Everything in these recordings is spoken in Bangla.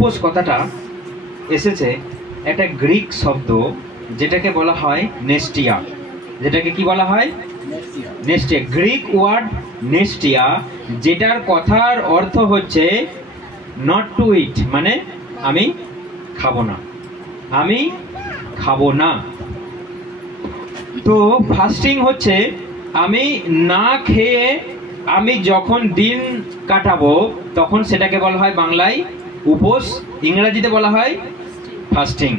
উপোস কথাটা এসেছে একটা গ্রিক শব্দ, যেটাকে বলা হয় নেস্টিয়া। যেটাকে কি বলা হয়? নেস্টিয়া। গ্রিক ওয়ার্ড নেস্টিয়া, যেটার কথার অর্থ হচ্ছে নট টু ইট, মানে আমি খাবো না, আমি খাবো না। তো ফাস্টিং হচ্ছে আমি না খেয়ে আমি যখন দিন কাটাবো তখন সেটাকে বলা হয় বাংলায় উপোস, ইংরেজিতে বলা হয় ফাস্টিং।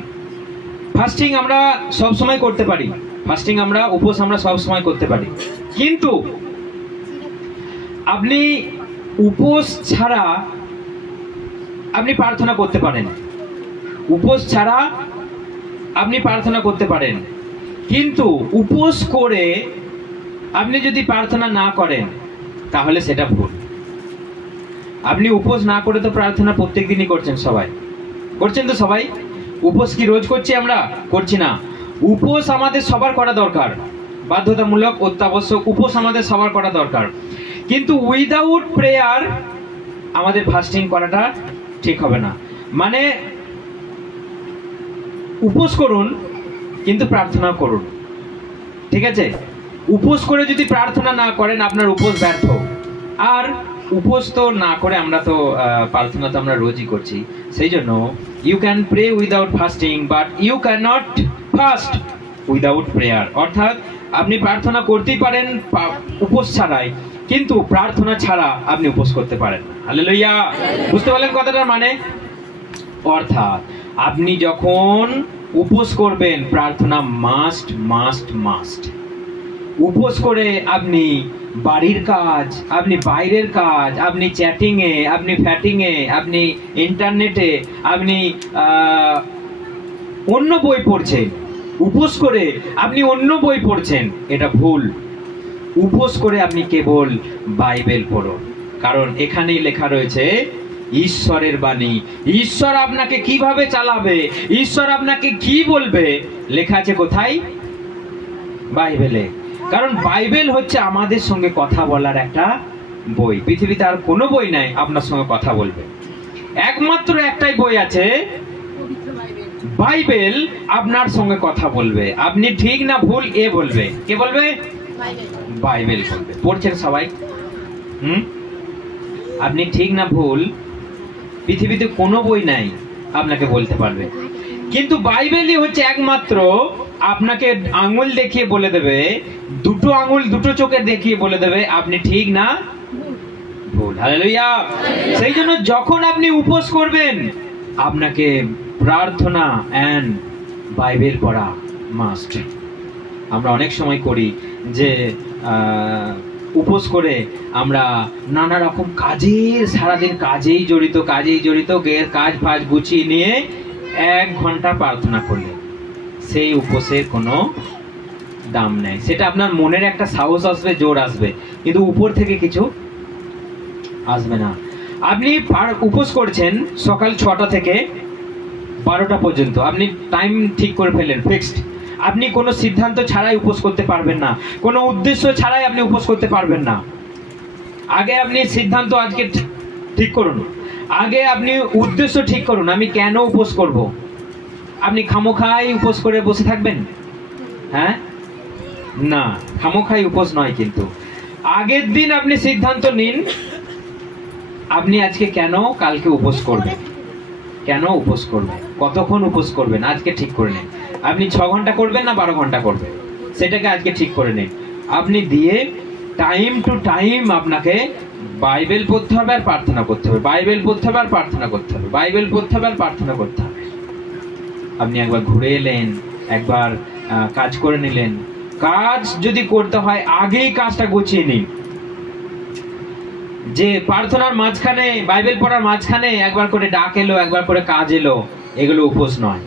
ফাস্টিং আমরা সব সময় করতে পারি, ফাস্টিং আমরা উপোস আমরা সব সময় করতে পারি, কিন্তু আপনি উপোস ছাড়া আপনি প্রার্থনা করতে পারেন, উপোস ছাড়া আপনি প্রার্থনা করতে পারেন, কিন্তু উপোস করে আপনি যদি প্রার্থনা না করেন তাহলে সেটা ভুল। আপনি উপোস না করে তো প্রার্থনা প্রত্যেক দিনই করছেন, সবাই করছেন তো, সবাই উপোস কি রোজ করছি? আমরা করছি না। উপোস আমাদের সবার করা দরকার, বাধ্যতামূলক অত্যাবশ্যক উপোস আমাদের সবার করা দরকার, কিন্তু উইদাউট প্রেয়ার আমাদের ফাস্টিং করাটা ঠিক হবে না। মানে উপোস করুন কিন্তু প্রার্থনা করুন, ঠিক আছে? উপোস করে যদি প্রার্থনা না করেন আপনার উপোস ব্যর্থ। আর উপোস তো না করে আমরা তো প্রার্থনা তো আমরা রোজই করছি, সেই জন্য you can pray without fasting but you can not fast without prayer. অর্থাৎ আপনি প্রার্থনা করতেই পারেন উপোস ছাড়াই, কিন্তু প্রার্থনা ছাড়া আপনি উপোস করতে পারেন না। হালেলুয়া! বুঝতে পারলেন কথাটার মানে? অর্থাৎ আপনি যখন উপোস করবেন প্রার্থনা মাস্ট মাস্ট মাস্ট। উপোস করে আপনি বাড়ির কাজ, আপনি বাইরের কাজ, আপনি চ্যাটিংয়ে, আপনি ফ্যাটিংয়ে, আপনি ইন্টারনেটে, আপনি অন্য বই পড়ছেন, উপোস করে আপনি অন্য বই পড়ছেন, এটা ভুল। উপোস করে আপনি কেবল বাইবেল পড়ুন, কারণ এখানেই লেখা রয়েছে ঈশ্বরের বাণী। ঈশ্বর আপনাকে কিভাবে চালাবে, ঈশ্বর আপনাকে কি বলবে, লেখা আছে কোথায়? বাইবেলে। কারণ বাইবেল হচ্ছে আমাদের সঙ্গে কথা বলার একটা বই। পৃথিবীতে আর কোনো বই নাই আপনার সঙ্গে কথা বলবে, একমাত্র একটাই বই আছে, বাইবেল আপনার সঙ্গে কথা বলবে। আপনি ঠিক না ভুল এ বলবে, কে বলবে? বাইবেল বলবে। পড়ছেন সবাই? আপনি ঠিক না ভুল পৃথিবীতে কোনো বই নাই আপনাকে বলতে পারবে, কিন্তু বাইবেলই হচ্ছে একমাত্র আপনাকে আঙুল দেখিয়ে বলে দেবে, দুটো আঙুল দুটো চোখে দেখিয়ে বলে দেবে আপনি ঠিক না ভুল। হালেলুয়া! সেই জন্য যখন আপনি উপোস করবেন আপনাকে প্রার্থনা এন্ড বাইবেল পড়া মাস্ট। আমরা অনেক সময় করি যে উপোস করে আমরা নানা রকম কাজের, সারাদিন কাজেই জড়িত কাজ ফাজ গুছিয়ে নিয়ে 1 ঘন্টা প্রার্থনা করলে সেই উপোসের কোনো দাম নেই। সেটা আপনার মনের একটা সাহস আসবে, জোর আসবে, কিন্তু উপর থেকে কিছু আসবে না। আপনি উপোস করছেন সকাল 6টা থেকে 12টা পর্যন্ত, আপনি টাইম ঠিক করে ফেললেন, ফিক্সড। আপনি কোনো সিদ্ধান্ত ছাড়াই উপোস করতে পারবেন না, কোনো উদ্দেশ্য ছাড়াই আপনি উপোস করতে পারবেন না। আগে আপনি সিদ্ধান্ত আজকে ঠিক করুন, আগে আপনি উদ্দেশ্য ঠিক করুন, আমি কেন উপোস করব। আপনি খামোখাই উপোস করে বসে থাকবেন? হ্যাঁ, না, খামোখাই উপোস নয়, কিন্তু আগের দিন আপনি সিদ্ধান্ত নিন আপনি আজকে কেন কালকে উপোস করবেন, কেন উপোস করবেন, কতক্ষণ উপোস করবেন, আজকে ঠিক করে নিন। আপনি 6 ঘন্টা করবেন না 12 ঘন্টা করবেন, সেটাকে আজকে ঠিক করে নিন। আপনি দিয়ে টাইম টু টাইম আপনাকে বাইবেল পড়তে হবে আর প্রার্থনা করতে হবে, বাইবেল পড়তে হবে আর প্রার্থনা করতে হবে, বাইবেল পড়তে হবে আর প্রার্থনা করতে হবে। আপনি একবার ঘুরে এলেন, একবার কাজ করে নিলেন। কাজ যদি করতে হয় আগেই কাজটা গুছিয়ে নিন। যে প্রার্থনার মাঝখানে, বাইবেল পড়ার মাঝখানে একবার করে ডাক এলো, একবার করে কাজ এলো, এগুলো উপোস নয়।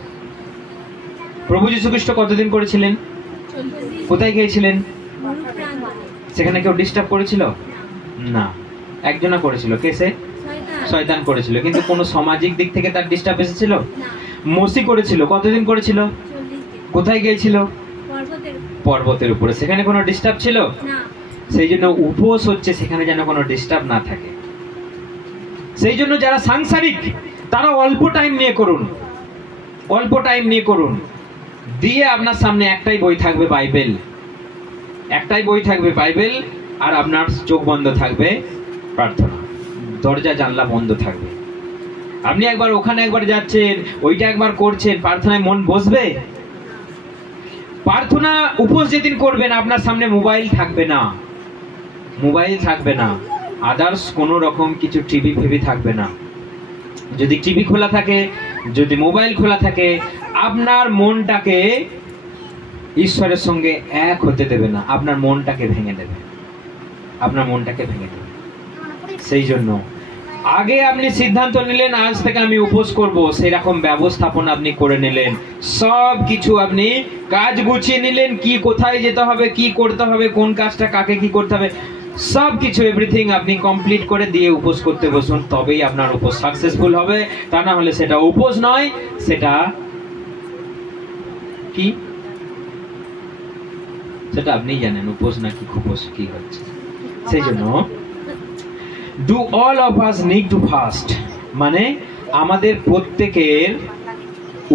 প্রভু যীশু খ্রিস্ট কতদিন করেছিলেন? কোথায় গিয়েছিলেন? সেখানে কেউ ডিস্টার্ব করেছিল না, একজনা করেছিল। কে সে? শয়তান করেছিল। কিন্তু কোন সামাজিক দিক থেকে তার ডিস্টার্ব এসেছিল? মসি করেছিল। কতদিন করেছিল? কোথায় গিয়েছিল? পর্বতের উপরে। সেখানে কোনো ডিস্টার্ব ছিল না। সেই জন্য উপোস হচ্ছে সেখানে যেন কোনো ডিস্টার্ব না থাকে। সেই জন্য যারা সাংসারিক তারা অল্প টাইম নিয়ে করুন, অল্প টাইম নিয়ে করুন। দিয়ে আপনার সামনে একটাই বই থাকবে বাইবেল, একটাই বই থাকবে বাইবেল, আর আপনার চোখ বন্ধ থাকবে প্রার্থনা, দরজা জানলা বন্ধ থাকবে। আপনি একবার ওখানে একবার যাচ্ছেন, ওইটা একবার করছেন, প্রার্থনায় মন বসবে? প্রার্থনা উপোস যেদিন করবেন আপনার সামনে মোবাইল থাকবে না, মোবাইল থাকবে না, আদার্স কোনো রকম কিছু টিভি ফিভি থাকবে না। যদি টিভি খোলা থাকে, যদি মোবাইল খোলা থাকে, আপনার মনটাকে ঈশ্বরের সঙ্গে এক হতে দেবে না, আপনার মনটাকে ভেঙে দেবে, আপনার মনটাকে ভেঙে দেবে। সেই জন্য আগে আপনি সিদ্ধান্ত নিলেন আজ থেকে আমি উপোস করব, সেই রকম ব্যবস্থাপনা আপনি করে নিলেন, সব কিছু আপনি কাজ গুছিয়ে নিলেন, কি কোথায় যেতে হবে, কি করতে হবে, কোন কাজটা কাকে কি করতে হবে, সব কিছু এভরিথিং আপনি কমপ্লিট করে দিয়ে উপোস করতে বসুন, তবেই আপনার উপোস সাকসেসফুল হবে। তা না হলে সেটা উপোস নয়, সেটা কি, সেটা আপনি জানেন উপোস না কি উপোস কি হচ্ছে। সেই জন্য do all of us need too fast, মানে আমাদের প্রত্যেকের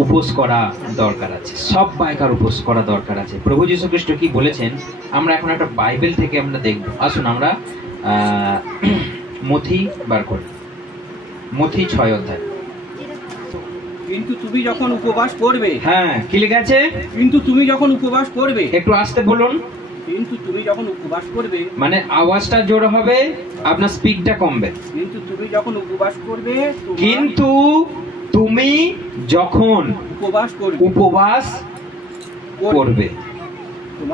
উপোস করা দরকার আছে, সব বাইকার উপোস করা দরকার আছে। প্রভু যীশু খ্রিস্ট কি বলেছেন আমরা এখন একটা বাইবেল থেকে আমরা দেখব। আসুন আমরা মথি বার করি, মথি 6 অধ্যায়। কিন্তু তুমি যখন উপবাস করবে, হ্যাঁ কি লেখা আছে? কিন্তু তুমি যখন উপবাস করবে, একটু আস্তে বলুন। কিন্তু তুমি যখন উপবাস করবে, মানে আওয়াজটা জোর হবে, আপনার স্পিডটা কমবে। কিন্তু তুমি যখন উপবাস করবে, কিন্তু তুমি যখন উপবাস করবে,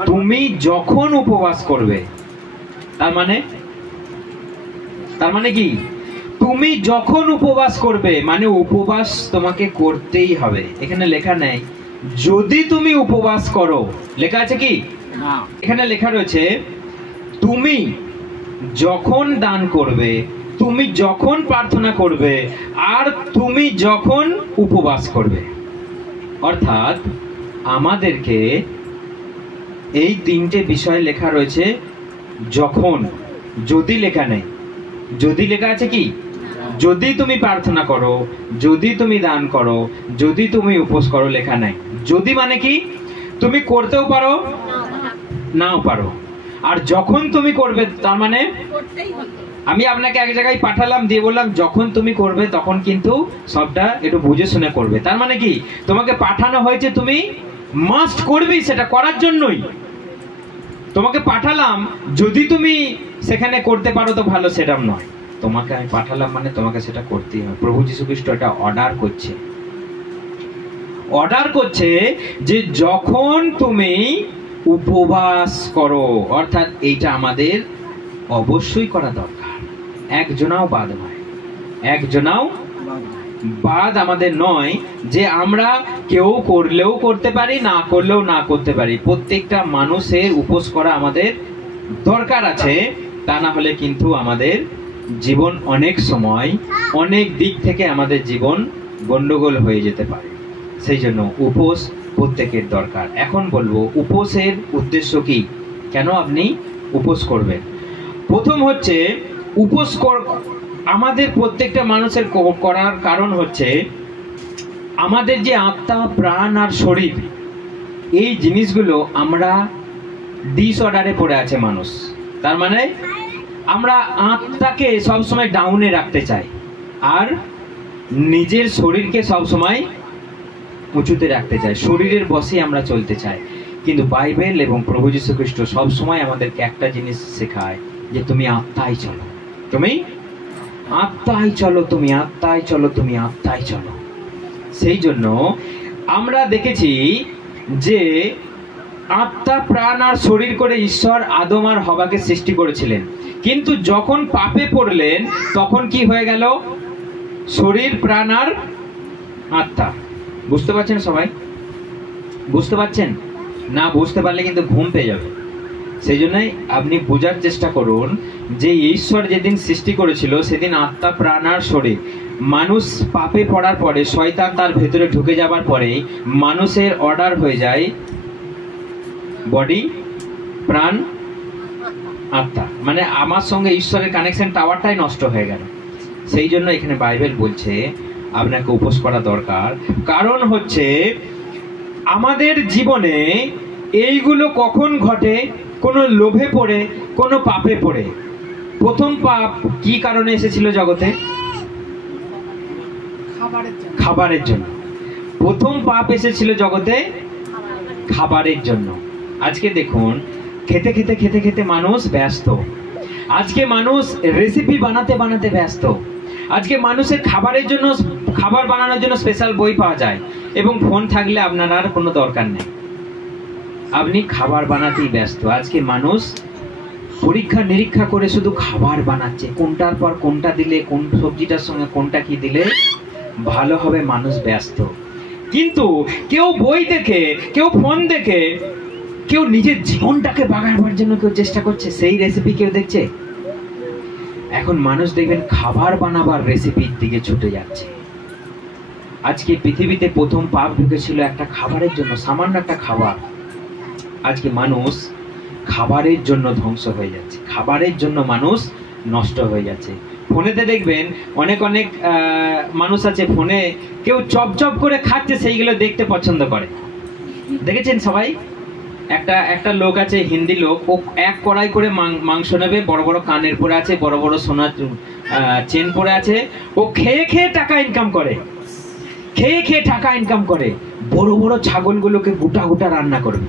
তুমি যখন উপবাস করবে, তার মানে কি? তুমি যখন উপবাস করবে মানে উপবাস তোমাকে করতেই হবে। এখানে লেখা নেই যদি তুমি উপবাস করো, লেখা আছে কি? এখানে লেখা রয়েছে তুমি যখন দান করবে, তুমি যখন প্রার্থনা করবে, আর তুমি যখন উপবাস করবে। অর্থাৎ আমাদেরকে এই 3টে বিষয় লেখা রয়েছে। যখন, যদি লেখা নেই, যদি লেখা আছে কি? যদি তুমি প্রার্থনা করো, যদি তুমি দান করো, যদি তুমি উপোস করো, লেখা নাই। যদি মানে কি? তুমি করতেও পারো নাও পারো, আর যখন তুমি করবে তার মানে আমি আপনাকে এক জায়গায় পাঠালাম, দিয়ে বললাম যখন তুমি করবে তখন কিন্তু সবটা একটু বুঝে শুনে করবে। তার মানে কি? তোমাকে পাঠানো হয়েছে, তুমি মাস্ট করবেই, সেটা করার জন্যই তোমাকে পাঠালাম। যদি তুমি সেখানে করতে পারো তো ভালো, সেটা নয়। তোমাকে আমি পাঠালাম মানে তোমাকে সেটা করতেই হবে। প্রভু যীশু খ্রিস্ট এটা অর্ডার করছে, অর্ডার করছে যে যখন তুমি উপবাস করো, অর্থাৎ এইটা আমাদের অবশ্যই করা দরকার। একজনাও বাদ নয়, একজনাও বাদ আমাদের নয়, যে আমরা কেউ করলেও করতে পারি, না করলেও না করতে পারি। প্রত্যেকটা মানুষের উপোস করা আমাদের দরকার আছে। তা না হলে কিন্তু আমাদের জীবন অনেক সময় অনেক দিক থেকে আমাদের জীবন গন্ডগোল হয়ে যেতে পারে। সেই জন্য উপোস প্রত্যেকের দরকার। এখন বলবো উপোসের উদ্দেশ্য কি, কেন আপনি উপোস করবেন। প্রথম হচ্ছে উপোস আমাদের প্রত্যেকটা মানুষের করার কারণ হচ্ছে আমাদের যে আত্মা, প্রাণ আর শরীর, এই জিনিসগুলো আমরা ডিসঅর্ডারে পড়ে আছে মানুষ। তার মানে আমরা আত্মাকে সবসময় ডাউনে রাখতে চাই আর নিজের শরীরকে সবসময় উঁচুতে রাখতে চাই, শরীরের বসে আমরা চলতে চাই। কিন্তু বাইবেল এবং প্রভু যীশু খ্রিস্ট সবসময় আমাদেরকে একটা জিনিস শেখায়, যে তুমি আত্মায় চলো, তুমি আত্মায় চলো, তুমি আত্মায় চলো, তুমি আত্মায় চলো। সেই জন্য আমরা দেখেছি যে আত্মা, প্রাণ আর শরীর করে ঈশ্বর আদম আর হওয়াকে সৃষ্টি করেছিলেন। কিন্তু যখন পাপে পড়লেন তখন কি হয়ে গেল? শরীর, প্রাণ আর আত্মা। বুঝতে পারছেন সবাই? বুঝতে পারছেন? না বুঝতে পারলে কিন্তু ঘুম পেয়ে যাবে। সেই জন্যই আপনি বোঝার চেষ্টা করুন যে ঈশ্বর যেদিন সৃষ্টি করেছিল সেদিন আত্মা, প্রাণ আর শরীর, মানুষ পাপে পড়ার পরে, শয়তান তার ভেতরে ঢুকে যাবার পরে মানুষের অর্ডার হয়ে যায় বডি, প্রাণ, আত্মা। মানে আমার সঙ্গে ঈশ্বরের কানেকশন টাওয়ারটাই নষ্ট হয়ে গেল। সেই জন্য এখানে বাইবেল বলছে আপনাকে উপোস করা দরকার। কারণ হচ্ছে আমাদের জীবনে এইগুলো কখন ঘটে? কোনো লোভে পড়ে, কোনো পাপে পড়ে। প্রথম পাপ কি কারণে এসেছিল জগতে? খাবারের জন্য। প্রথম পাপ এসেছিল জগতে খাবারের জন্য। আজকে দেখুন, খেতে খেতে খেতে খেতে মানুষ ব্যস্ত। আজকে মানুষ রেসিপি বানাতে বানাতে ব্যস্ত। আজকে মানুষের খাবারের জন্য, খাবার বানানোর জন্য স্পেশাল বই পাওয়া যায়, এবং ফোন থাকলে আপনার আর কোনো দরকার নেই, আপনি খাবার বানাতেই ব্যস্ত। আজকে মানুষ পরীক্ষা নিরীক্ষা করে শুধু খাবার বানাচ্ছে, কোনটার পর কোনটা দিলে, কোন সবজিটার সঙ্গে কোনটা কি দিলে ভালো হবে, মানুষ ব্যস্ত। কিন্তু কেউ বই দেখে, কেউ ফোন দেখে, কেউ নিজের জীবনটাকে বাগাবার জন্য কেউ চেষ্টা করছে, সেই রেসিপি কেউ দেখছে। এখন মানুষ দেখবেন খাবার বানাবার রেসিপির দিকে ছুটে যাচ্ছে। আজকে পৃথিবীতে প্রথম পাপ ঢুকেছিল একটা খাবারের জন্য, সামান্য একটা খাবার। আজকে মানুষ খাবারের জন্য ধ্বংস হয়ে যাচ্ছে, খাবারের জন্য মানুষ নষ্ট হয়ে যাচ্ছে। ফোনেতে দেখবেন অনেক অনেক মানুষ আছে, ফোনে কেউ চপ চপ করে খাচ্ছে, সেইগুলো দেখতে পছন্দ করে। দেখেছেন সবাই? একটা লোক আছে, হিন্দি লোক, ও এক কড়াই করে মাংস নেবে, বড় বড় কানের পরে আছে, বড় বড় সোনার চেন পরে আছে, ও খেয়ে খেয়ে টাকা ইনকাম করে, খেয়ে খেয়ে টাকা ইনকাম করে। বড় বড় ছাগলগুলোকে গোটা গোটা রান্না করবে,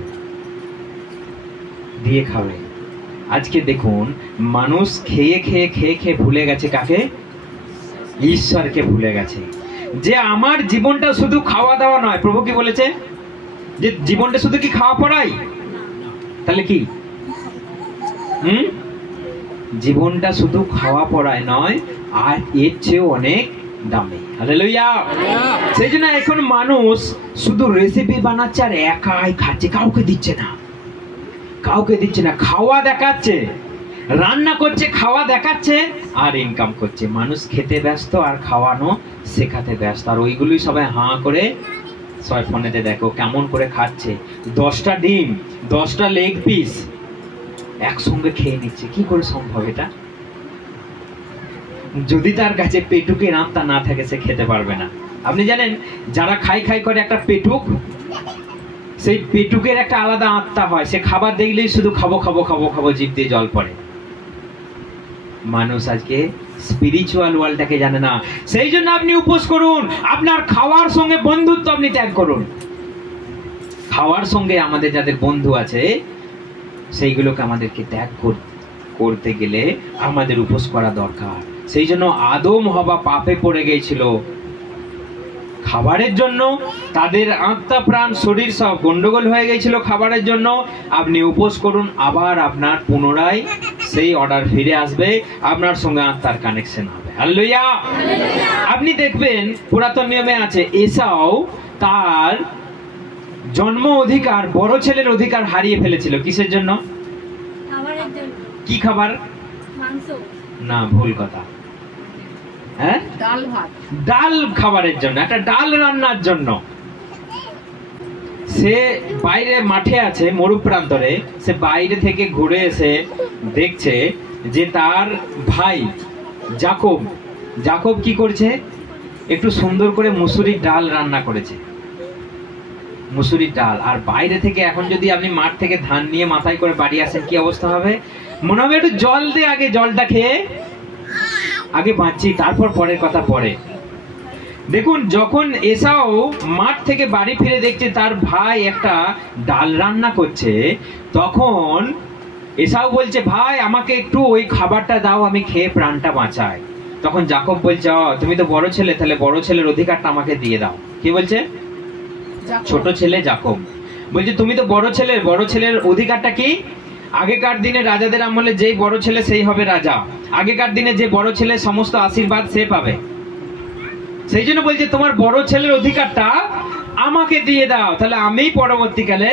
দিয়ে খাবে। আজকে দেখুন মানুষ খেয়ে খেয়ে খেয়ে খেয়ে ভুলে গেছে কাকে? ঈশ্বরকে ভুলে গেছে। যে আমার জীবনটা শুধু খাওয়া দাওয়া নয়। প্রভু কি বলেছে? যে জীবনটা শুধু কি খাওয়া পড়াই? তাহলে কি জীবনটা শুধু খাওয়া পড়ায় নয়, আর এর চেয়েও অনেক দামি। হালেলুয়া। সেই জন্য এখন মানুষ শুধু রেসিপি বানাচ্ছে আর একাই খাচ্ছে, কাউকে দিচ্ছে না, কাউকে দিচ্ছে না। খাওয়া দেখাচ্ছে, রান্না করছে, খাওয়া দেখাচ্ছে আর ইনকাম করছে। মানুষ খেতে ব্যস্ত আর খাওয়ানো শেখাতে ব্যস্ত। আর ওইগুলোই সবাই হাঁ করে সবাই ফোনেতে দেখো কেমন করে খাচ্ছে। 10টা ডিম, 10টা লেগ পিস একসঙ্গে খেয়ে নিচ্ছে। কি করে সম্ভব এটা? যদি তার কাছে পেটুকের আত্মা না থাকে, সে খেতে পারবে না। আপনি জানেন, যারা খাই খাই করে একটা পেটুক, সেই পেটুকের একটা আলাদা আত্মা হয়। সে খাবার দেখলেই শুধু খাবো খাবো খাবো খাবো, জিভ দিয়ে জল পড়ে। মানুষ আজকে স্পিরিচুয়াল ওয়ার্ল্ডটাকে জানে না। সেই জন্য আপনি উপোস করুন, আপনার খাওয়ার সঙ্গে বন্ধুত্ব আপনি ত্যাগ করুন। খাওয়ার সঙ্গে আমাদের যাদের বন্ধু আছে, সেইগুলোকে আমাদেরকে ত্যাগ করতে গেলে আমাদের উপোস করা দরকার। সেই জন্য আদম হওয়া পাপে পড়ে গিয়েছিল খাবারের জন্য। তাদের আত্মা প্রাণ শরীর সব গন্ডগোল হয়ে গিয়েছিল খাবারের জন্য। আপনি উপোস করুন, আবার আপনার পুনরায় সেই অর্ডার ফিরে আসবে, আপনার সঙ্গে আত্মার কানেকশন হবে। হালেলুয়া। আপনি দেখবেন পুরাতন নিয়মে আছে, এসাও তার জন্ম অধিকার, বড় ছেলের অধিকার হারিয়ে ফেলেছিল। কিসের জন্য? কি খাবার? না, ভুল কথা। হ্যাঁ, ডাল খাবারের জন্য, একটা ডাল রান্নার জন্য। সে বাইরে মাঠে আছে, মরুপ্রান্তরে, সে বাইরে থেকে ঘুরে এসে দেখছে যে তার ভাই যাকব কি করছে? একটু সুন্দর করে মুসুরির ডাল রান্না করেছে, মুসুরির ডাল। আর বাইরে থেকে এখন যদি আপনি মাঠ থেকে ধান নিয়ে মাথায় করে বাড়ি আসেন, কি অবস্থা হবে? মনে হবে একটু জল দে, আগে জলটা খেয়ে আগে বাঁচি, তারপর পরের কথা পরে। দেখুন, যখন এসাও মাঠ থেকে বাড়ি ফিরে দেখছে তার ভাই একটা ডাল রান্না করছে, তখন এসাও বলছে, ভাই আমাকে একটু ওই খাবারটা দাও, আমি খেয়ে প্রাণটা বাঁচাই। তখন যাকব বলছে, তুমি তো বড় ছেলে, তাহলে বড় ছেলের অধিকারটা আমাকে দিয়ে দাও। কি বলছে? ছোট ছেলে যাকব বলছে, তুমি তো বড় ছেলের অধিকারটা কি? আগেকার দিনে রাজাদের আমলে যেই বড় ছেলে সেই হবে রাজা। আগেকার দিনে যে বড় ছেলে সমস্ত আশীর্বাদ সে পাবে। সেই জন্য বলছে, তোমার বড় ছেলের অধিকারটা আমাকে দিয়ে দাও, তাহলে আমি পরবর্তীকালে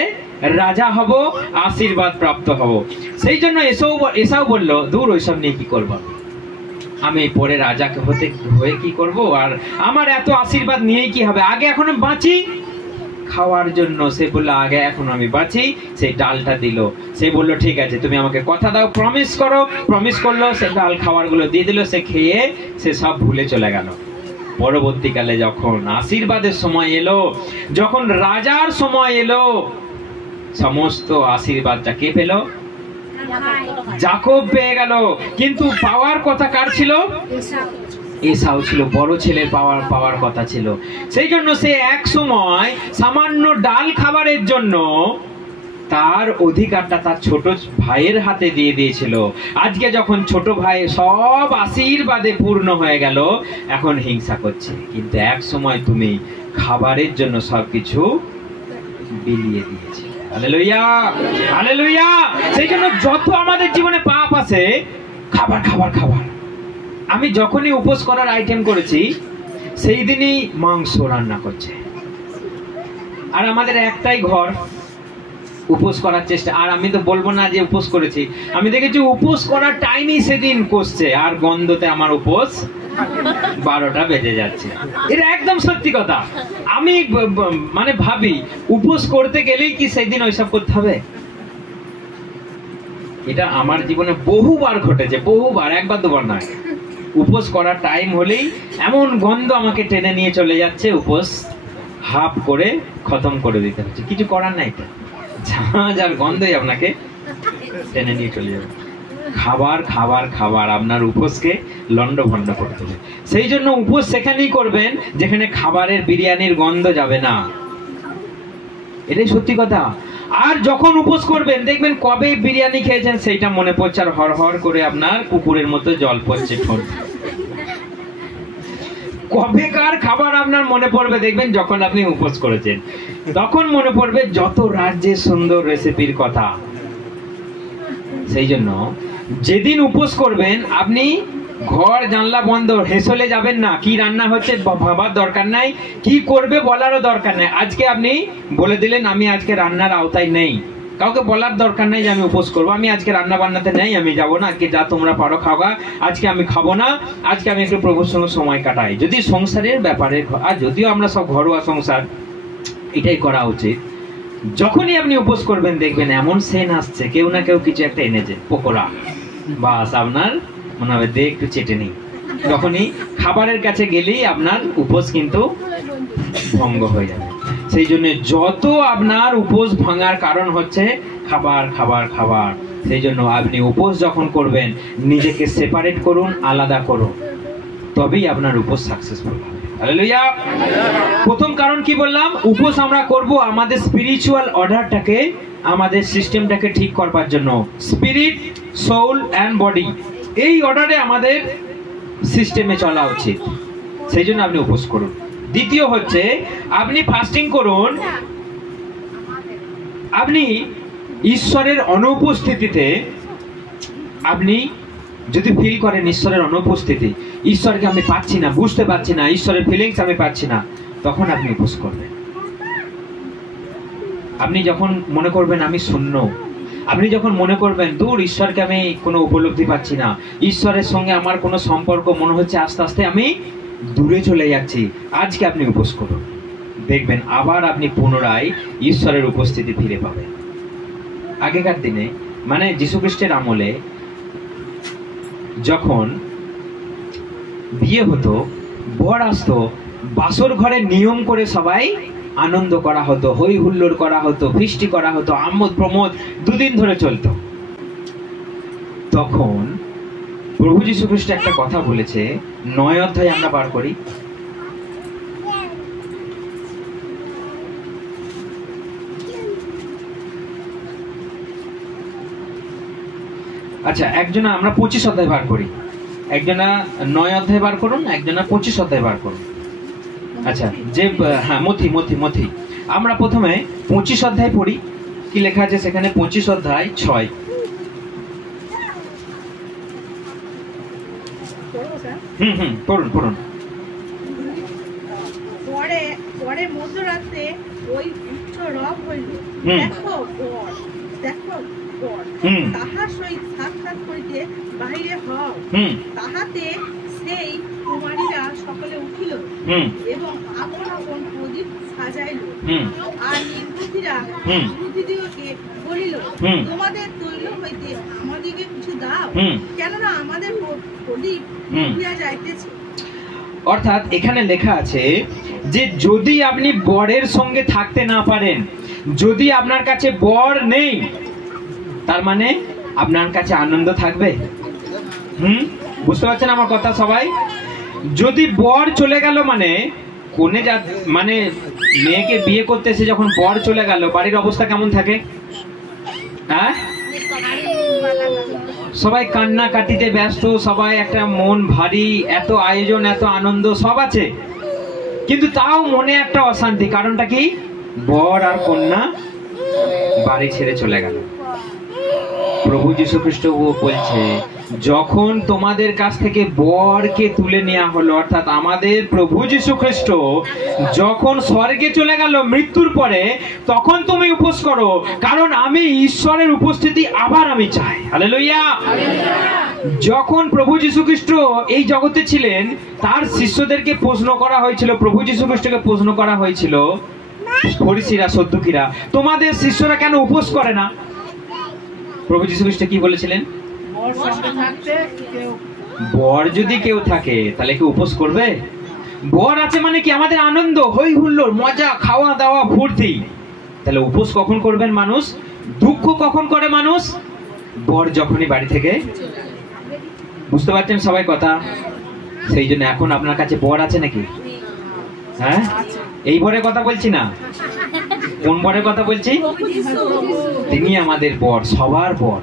রাজা হব, আশীর্বাদ প্রাপ্ত হব। সেই জন্য এসাও বলল, দূর, ওইসব নিয়ে কি করবো, আমি পরে রাজাকে হয়ে কি করব, আর আমার এত আশীর্বাদ নিয়ে কি হবে, আগে এখন বাঁচি খাওয়ার জন্য। সে বললো, আগে এখন আমি বাঁচি। সেই ডালটা দিল। সে বললো, ঠিক আছে, তুমি আমাকে কথা দাও, প্রমিস করো। প্রমিস করলো, সে ডাল খাবার গুলো দিয়ে দিল। সে খেয়ে সে সব ভুলে চলে গেল। পরবর্তীকালে যখন আশীর্বাদের সময় এলো, যখন রাজার সময় এলো, সমস্ত আশীর্বাদটা কে পেল? যাকব পেয়ে গেল। কিন্তু পাওয়ার কথা কার ছিল? এসাও ছিল, বড় ছেলের পাওয়ার কথা ছিল। সেই জন্য সে এক সময় সামান্য ডাল খাবারের জন্য তার অধিকারটা তার ছোট ভাইয়ের হাতে দিয়ে দিয়েছিল। আজকে যখন ছোট ভাই সব আশীর্বাদে পূর্ণ হয়ে গেল, এখন হিংসা করছে। কিন্তু এক সময় তুমি খাবারের জন্য সবকিছু বিলিয়ে দিয়েছে। Hallelujah, hallelujah. সেই জন্য যত আমাদের জীবনে পাপ আছে, খাবার খাবার খাবার। আমি যখনই উপোস করার আইটেম করেছি, সেই দিনই মাংস রান্না করছে। আর আমাদের একটাই ঘর, উপোস করার চেষ্টা। আর আমি তো বলবো না যে উপোস করেছি, আমি দেখেছি উপোস করার টাইমই সেদিন কষছে, আর গন্ধতে আমার উপোস 12টা বেজে যাচ্ছে। এটা একদম সত্যি কথা। আমি মানে ভাবি, উপোস করতে গেলেই কি সেদিন ওইসব করতে হবে? এটা আমার জীবনে বহুবার ঘটেছে, বহুবার, একবার দুবার নয়। উপোস করার টাইম হলেই এমন গন্ধ আমাকে টেনে নিয়ে চলে যাচ্ছে, উপোস হাফ করে খতম করে দিতে হচ্ছে। কিছু করার নাই, তো যার গন্ধই আপনাকে টেনে নিয়ে চলে যাবে। খাবার খাবার খাবার আপনার উপোসকে লন্ডভন্ড করতে হবে। সেই জন্য উপোস সেখানেই করবেন যেখানে খাবারের বিরিয়ানির গন্ধ যাবে না। এটাই সত্যি কথা। আর যখন উপোস করবেন, দেখবেন কবে বিরিয়ানি খেয়েছেন সেইটা মনে পড়ছে, আর হর হর করে আপনার কুকুরের মতো জল পড়ছে ঠোঁট। কবেকার খাবার আপনার মনে পড়বে, দেখবেন যখন আপনি উপোস করেছেন, তখন মনে পড়বে যত রাজ্যের সুন্দর রেসিপির কথা। সেই জন্য যেদিন উপোস করবেন, আপনি ঘর জানলা বন্ধ, হেসলে যাবেন না। কি রান্না হচ্ছে ভাবার দরকার নাই, কি করবে বলারও দরকার নাই। আজকে আপনি বলে দিলেন আমি আজকে রান্নার আওতায় নেই, কাউকে বলার দরকার নেই যে আমি উপোস করবো, আমি আজকে রান্না বান্নাতে নেই, আমি যাবো না, আজকে যা তোমরা পারো খাওয়া, আজকে আমি খাবো না, আজকে আমি একটু প্রভুর সঙ্গে সময় কাটাই। যদি সংসারের ব্যাপারে, আর যদিও আমরা সব ঘরোয়া সংসার, এটাই করা উচিত। যখনই আপনি উপোস করবেন, দেখবেন এমন সেন আসছে, কেউ না কেউ কিছু একটা এনেছে, পকোড়া, বাস আপনার মনে হবে দে একটু চেটে নেই। যখনই খাবারের কাছে গেলেই আপনার উপোস কিন্তু ভঙ্গ হয়ে যাবে। সেই জন্য যত আপনার উপোস ভাঙার কারণ হচ্ছে খাবার খাবার খাবার। সেই জন্য আপনি উপোস যখন করবেন, নিজেকে সেপারেট করুন, আলাদা করুন, তবেই আপনার উপোস সাকসেসফুল হবে। হালেলুয়া। প্রথম কারণ কি বললাম? উপোস আমরা করব আমাদের স্পিরিচুয়াল অর্ডারটাকে, আমাদের সিস্টেমটাকে ঠিক করবার জন্য। স্পিরিট, সোল অ্যান্ড বডি, এই অর্ডারে আমাদের সিস্টেমে চলা উচিত। সেই জন্য আপনি উপোস করুন। দ্বিতীয় হচ্ছে, আপনি ফাস্টিং করুন। আপনি ঈশ্বরের অনুপস্থিতিতে, আপনি যদি ফিল করেন ঈশ্বরের অনুপস্থিতি, ঈশ্বরকে আমি পাচ্ছি না, বুঝতে পারছি না, ঈশ্বরের ফিলিংস আমি পাচ্ছি না, তখন আপনি উপোস করবেন। আপনি যখন মনে করবেন আমি শূন্য, আপনি যখন মনে করবেন দূর, ঈশ্বরকে আমি কোনো উপলব্ধি পাচ্ছি না, ঈশ্বরের সঙ্গে আমার কোনো সম্পর্ক মনে হচ্ছে আস্তে আস্তে আমি দূরে চলে যাচ্ছি, আজকে আপনি উপোস করুন। দেখবেন আবার আপনি পুনরায় ঈশ্বরের উপস্থিতি ফিরে পাবেন। আগেকার দিনে, মানে যীশু খ্রিস্টের আমলে, যখন বিয়ে হতো, বর আসতো, বাসর ঘরে নিয়ম করে সবাই আনন্দ করা হতো, হই হুল্লোড় করা হতো, ফিস্টি করা হতো, আমোদ প্রমোদ 2 দিন ধরে চলতো। তখন প্রভু যীশু খ্রিস্ট একটা কথা বলেছে, 9 অধ্যায় আমরা বার করি। আচ্ছা, একজনা আমরা 25 অধ্যায় বার করি, একজনা 9 অধ্যায় বার করুন, একজনা 25 অধ্যায় বার করুন। আচ্ছা, যে হ্যাঁ, মথি আমরা প্রথমে 25 অধ্যায় পড়ি। কি লেখা আছে সেখানে? 25 অধ্যায় 6। পড়ুন। পরে মধ্যরাতে ওই উচ্চ রব হইল, দেখো তাহার সহিত সাক্ষাৎ করিতে বাহিরে হও। তাহাতে সেই কুমারীরা সকলে উঠিল এবং আপন আপন প্রদীপ সাজাইল। আর নির্বুদ্ধিরা বুদ্ধিদিগকে বলিল, তোমাদের তৈল হইতে আমাদিকে কিছু দাও, কেননা আমাদের প্রদীপ নিভিয়া যাইতেছে। অর্থাৎ এখানে লেখা আছে যে যদি আপনি বরের সঙ্গে থাকতে না পারেন, যদি আপনার কাছে বর নেই, তার মানে আপনার কাছে আনন্দ থাকবে? বুঝতে পারছেন আমার কথা সবাই? যদি বর চলে গেল মানে কোনে মানে মেয়েকে বিয়ে করতে এসে যখন বর চলে গেল, বাড়ির অবস্থা কেমন থাকে? হ্যাঁ, সবাই কান্না কাটিতে ব্যস্ত, সবাই একটা মন ভারী, এত আয়োজন, এত আনন্দ সব আছে, কিন্তু তাও মনে একটা অশান্তি। কারণটা কি? বর আর কন্যা বাড়ি ছেড়ে চলে গেল। প্রভু যীশু খ্রিস্ট বলছে, যখন তোমাদের কাছ থেকে বরকে তুলে নেওয়া হলো, অর্থাৎ আমাদের প্রভু যীশু খ্রিস্ট যখন স্বর্গে চলে গেল মৃত্যুর পরে, তখন তুমি উপোস করো, কারণ আমি ঈশ্বরের উপস্থিতি আবার আমি চাই। হালেলুয়া। যখন প্রভু যীশু খ্রিস্ট এই জগতে ছিলেন, তার শিষ্যদেরকে প্রশ্ন করা হয়েছিল, প্রভু যীশু খ্রিস্টকে প্রশ্ন করা হয়েছিল, ফরিসিরা, সদ্দুকিরা, তোমাদের শিষ্যরা কেন উপোস করে না? প্রভু যীশু খ্রিস্ট কি বলেছিলেন? বর যদি কেউ থাকে তাহলে কি উপোস করবে? বর আছে মানে কি আমাদের আনন্দ, হই হুল্লোড়, মজা, খাওয়া দাওয়া, ফুর্তি। তাহলে উপোস কখন করবেন মানুষ? দুঃখ কখন করে মানুষ? বর যখনই বাড়ি থেকে। বুঝতে পারছেন সবাই কথা? সেই জন্য এখন আপনার কাছে বর আছে নাকি? হ্যাঁ, এই বরের কথা বলছি না, কোন বরের কথা বলছি? তিনি আমাদের বর, সবার বর,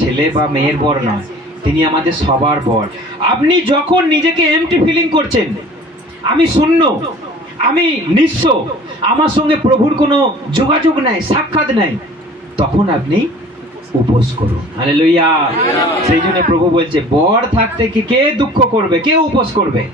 ছেলে বা মেয়ের বর নয়, তিনি আমাদের সবার বর। আপনি যখন নিজেকে এমটি ফিলিং করছেন, আমি শূন্য, আমি নিঃস্ব, আমার সঙ্গে প্রভুর কোনো যোগাযোগ নাই, সাক্ষাৎ নাই, তখন আপনি উপোস করুন। হালেলুয়া। সেই জন্য প্রভু বলছে, বর থাকতে কে দুঃখ করবে, কে উপোস করবে?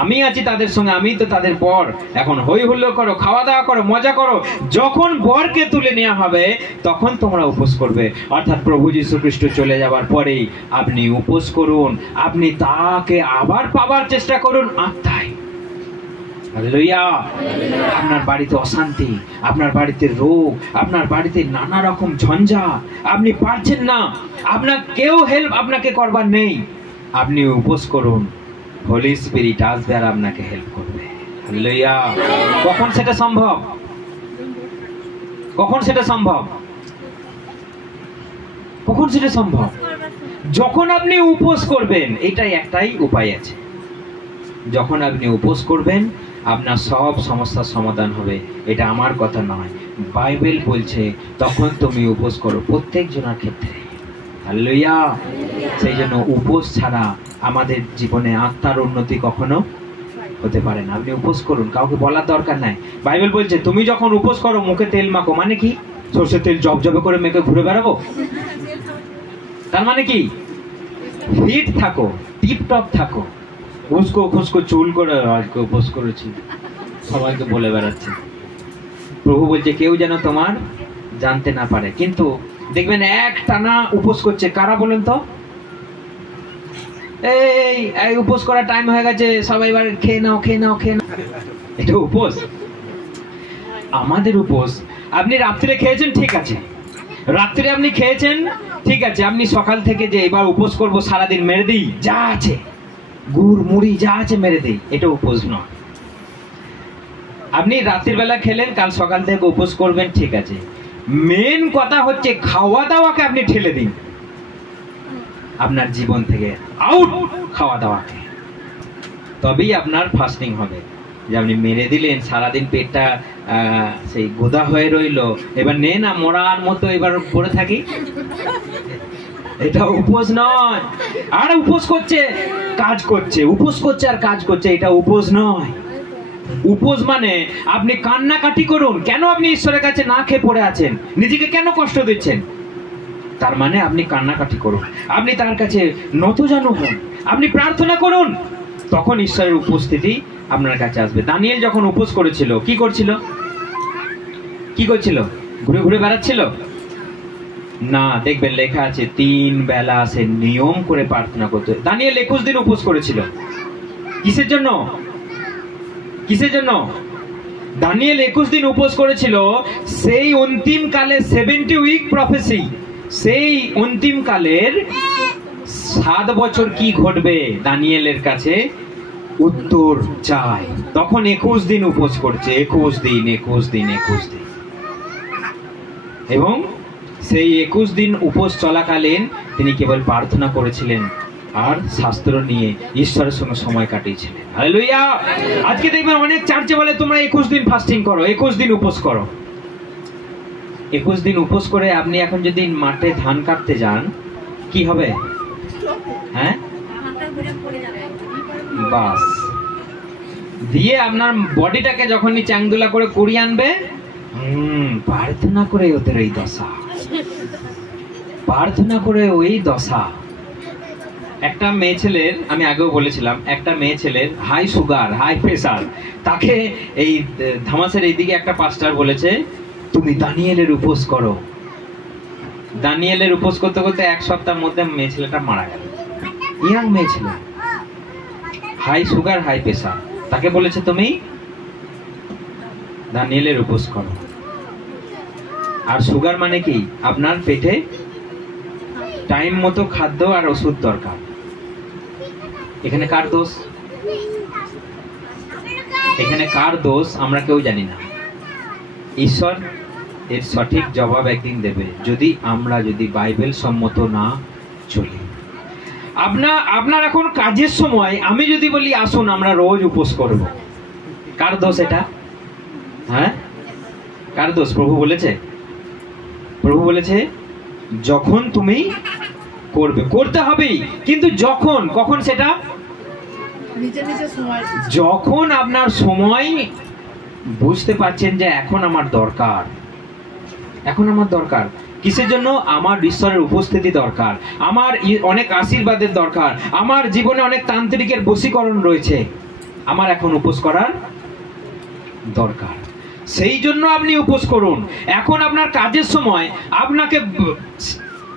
আমি আছি তাদের সঙ্গে, আমি তো তাদের বর। এখন হই হুল্লোড় করো, খাওয়া দাওয়া করো, মজা করো। যখন বরকে তুলে নেওয়া হবে তখন তোমরা উপোস করবে। অর্থাৎ প্রভু যীশু খ্রিস্ট চলে যাবার পরেই আপনি উপোস করুন, আপনি তাকে আবার পাবার চেষ্টা করুন আত্মায়। হালেলুয়া। আপনার বাড়িতে অশান্তি, আপনার বাড়িতে রোগ, আপনার বাড়িতে নানা রকম ঝঞ্ঝা, আপনি পারছেন না, আপনার কেউ হেল্প আপনাকে করবার নেই, আপনি উপোস করুন, হোলি স্পিরিট আসবে আর আপনাকে হেল্প করবে। হালেলুয়া। কখন সেটা সম্ভব? কখন সেটা সম্ভব? কখন সেটা সম্ভব? যখন আপনি উপোস করবেন। এটাই একটাই উপায় আছে, যখন আপনি উপোস করবেন আপনার সব সমস্যার সমাধান হবে। এটা আমার কথা নয়, বাইবেল বলছে তখন তুমি উপোস করো, প্রত্যেক জনের ক্ষেত্রে। হালেলুয়া। সেই জন্য উপোস ছাড়া আমাদের জীবনে আত্মার উন্নতি কখনো হতে পারে না। আপনি উপোস করুন, কাউকে বলার দরকার নাই। বাইবেল বলছে তুমি যখন উপোস করো মুখে তেল মাখো। মানে কি? সরষের তেল জবজবে করে মেখে ঘুরে বেড়াবো? তার মানে কি? ফিট থাকো, টিপটপ থাকো, উস্কো খুস্কো চুল করে আজকে উপোস করেছি সবাইকে বলে বেড়াচ্ছে। প্রভু বলছে কেউ যেন তোমার জানতে না পারে। কিন্তু দেখবেন এক টানা উপোস করছে কারা বলেন তো? এই উপোস করার টাইম হয়ে গেছে, সবাই এবার খেয়ে নাও, খেয়ে নাও, খেয়ে নাও। এটা উপোস? আমাদের উপোস, আপনি রাত্রে খেয়েছেন ঠিক আছে, রাত্রে আপনি খেয়েছেন ঠিক আছে, আপনি সকাল থেকে যে এবার উপোস করবো সারাদিন মেরে দিই যা আছে, গুড় মুড়ি যা আছে মেরে দিই, এটা উপোস নয়। আপনি রাত্রির বেলা খেলেন, কাল সকাল থেকে উপোস করবেন ঠিক আছে, মেন কথা হচ্ছে খাওয়া দাওয়াকে আপনি ঠেলে দিন আপনার জীবন থেকে, আউট খাওয়া দাওয়াকে, তবেই আপনার ফাস্টিং হবে। যে আপনি মেরে দিলেন, সারাদিন পেটটা সেই গোদা হয়ে রইলো, এবার নে না মরার মতো এবার পড়ে থাকি, এটা উপোস নয়। আর উপোস করছে কাজ করছে, উপোস করছে আর কাজ করছে, এটা উপোস নয়। উপোস মানে আপনি কান্নাকাটি করুন, কেন আপনি ঈশ্বরের কাছে না খেয়ে পড়ে আছেন, নিজেকে কেন কষ্ট দিচ্ছেন, তার মানে আপনি কান্নাকাটি করুন, আপনি তার কাছে নতজানু হন, আপনি প্রার্থনা করুন, তখন ঈশ্বরের উপস্থিতি আপনার কাছে আসবে। দানিয়েল যখন উপোস করেছিল কি করছিল? কি করছিল? ঘুরে ঘুরে বেড়াচ্ছিল না, দেখবেন লেখা আছে 3 বেলা সে নিয়ম করে প্রার্থনা করতে। দানিয়েল 21 দিন উপোস করেছিল। কিসের জন্য? কিসের জন্য? দানিয়েল 21 দিন উপোস করেছিল সেই অন্তিম কালে 70 উইক প্রফেসি, সেই অন্তিম কালের 7 বছর কি ঘটবে দানিয়েলের কাছে উত্তর চায়, তখন 21 দিন উপোস করছে, 21 দিন এবং সেই 21 দিন উপোস চলাকালীন তিনি কেবল প্রার্থনা করেছিলেন আর শাস্ত্র নিয়ে ঈশ্বরের সঙ্গে সময় কাটিয়েছিলেন। হালেলুয়া। আজকে দেখবেন অনেক চার্চে বলে তোমরা 21 দিন ফাস্টিং করো, 21 দিন উপোস করো। 21 দিন উপোস করে আপনি এখন যদি মাঠে ধান কাটতে যান কি হবে? হ্যাঁ, বাস দিয়ে আপনার বডিটাকে যখনই চ্যাংদোলা করে কুড়িয়ে আনবে, প্রার্থনা করে ওদের এই দশা, প্রার্থনা করে ওই দশা। একটা মেয়ে ছেলের, আমি আগেও বলেছিলাম, একটা মেয়ে ছেলের হাই সুগার, হাই প্রেসার, তাকে এই ধামাসের এইদিকে একটা পাস্টার বলেছে তুমি দানিয়েলের উপোস করো। দানিয়েলের উপোস করতে করতে 1 সপ্তাহের মধ্যে মেয়ে ছেলেটা মারা গেল। ইয়াং মেয়ে ছেলে, হাই সুগার, হাই প্রেসার, তাকে বলেছে তুমি দানিয়েলের উপোস করো। আর সুগার মানে কি? আপনার পেটে টাইম মতো খাদ্য আর ওষুধ দরকার। এখানে কার দোষ? এখানে কার দোষ আমরা কেউ জানি না। ঈশ্বর এর সঠিক জবাব একদিন দেবে, যদি আমরা বাইবেল সম্মত না চলি। আপনার এখন কাজের সময় আমি যদি বলি আসুন আমরা রোজ উপোস করব, কার দোষ এটা? হ্যাঁ, কার দোষ? প্রভু বলেছে, প্রভু বলেছে যখন তুমি করবে, করতে হবেই, কিন্তু কখন সেটা? যখন আপনার সময় বুঝতে পারছেন যে এখন আমার দরকার, এখন আমার দরকার। কিসের জন্য? আমার ঈশ্বরের উপস্থিতি দরকার, আমার অনেক আশীর্বাদের দরকার, আমার জীবনে অনেক তান্ত্রিকের বশীকরণ রয়েছে, আমার এখন উপোস করার দরকার। সেই জন্য আপনি উপোস করুন। এখন আপনার কাজের সময় আপনাকে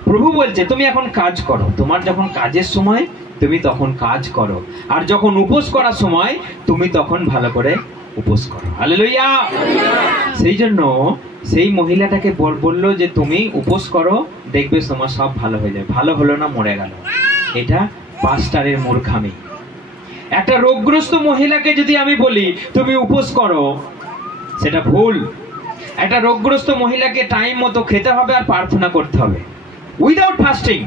প্রভু বলছে তুমি এখন কাজ করো, তোমার যখন কাজের সময় তুমি তখন কাজ করো, আর যখন উপোস করার সময় তুমি তখন ভালো করে উপোস করো। হালেলুয়া। সেই জন্য সেই মহিলাটাকে বললো যে তুমি উপোস করো, দেখবে তোমার সব ভালো হয়ে যাবে। ভালো হলো না, মরে গেল। এটা পাস্টারের মূর্খামি। একটা রোগগ্রস্ত মহিলাকে যদি আমি বলি তুমি উপোস করো, সেটা ভুল। একটা রোগগ্রস্ত মহিলাকে টাইম মতো খেতে হবে আর প্রার্থনা করতে হবে, উইদাউট ফাস্টিং।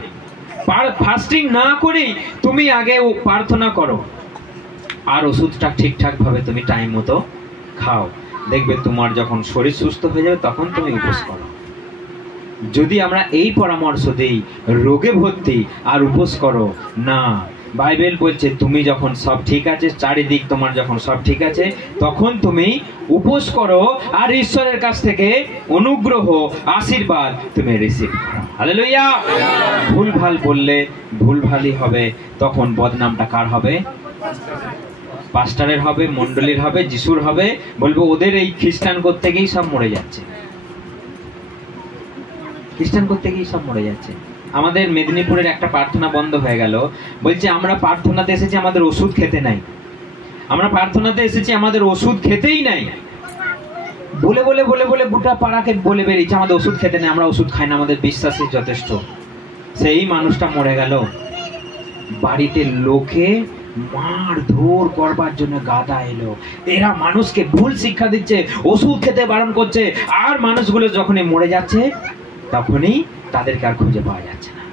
ফাস্টিং না করে তুমি আগে প্রার্থনা করো আর ওষুধটা ঠিকঠাক ভাবে তুমি টাইম মতো খাও, দেখবে তোমার যখন শরীর সুস্থ হয়ে যাবে তখন তুমি উপোস করো। যদি আমরা এই পরামর্শ দেই রোগে ভর্তি আর উপোস করো না, বাইবেল বলছে তুমি যখন সব ঠিক আছে, চারিদিক তোমার যখন সব ঠিক আছে, তখন তুমি উপোস করো আর ঈশ্বরের কাছ থেকে অনুগ্রহ, আশীর্বাদ তুমি রিসিভ করো। হালেলুয়া। ভুলভাল বললে ভুলভালই হবে, তখন বদনামটা কার হবে? পাস্টারের হবে, মণ্ডলীর হবে, যিশুর হবে। বলবো ওদের এই খ্রিস্টান করতে গিয়েই সব মরে যাচ্ছে, খ্রিস্টান করতে গিয়েই সব মরে যাচ্ছে। আমাদের মেদিনীপুরের একটা প্রার্থনা বন্ধ হয়ে গেল, বলছে আমরা প্রার্থনাতে এসেছি আমাদের ওষুধ খেতে নাই, আমরা প্রার্থনাতে এসেছি আমাদের ওষুধ খেতেই নাই। বলে বলে বলে বলে গোটা পাড়াকে বলে বেরিয়েছে আমাদের ওষুধ খেতে নেই, আমরা ওষুধ খাই না, আমাদের বিশ্বাসই যথেষ্ট। সেই মানুষটা মরে গেল। বাড়িতে লোকে মারধর করবার জন্য গাদা এলো। এরা মানুষকে ভুল শিক্ষা দিচ্ছে, ওষুধ খেতে বারণ করছে, আর মানুষগুলো যখনই মরে যাচ্ছে তখনই তাদেরকে আর খুঁজে পাওয়া যাচ্ছে না।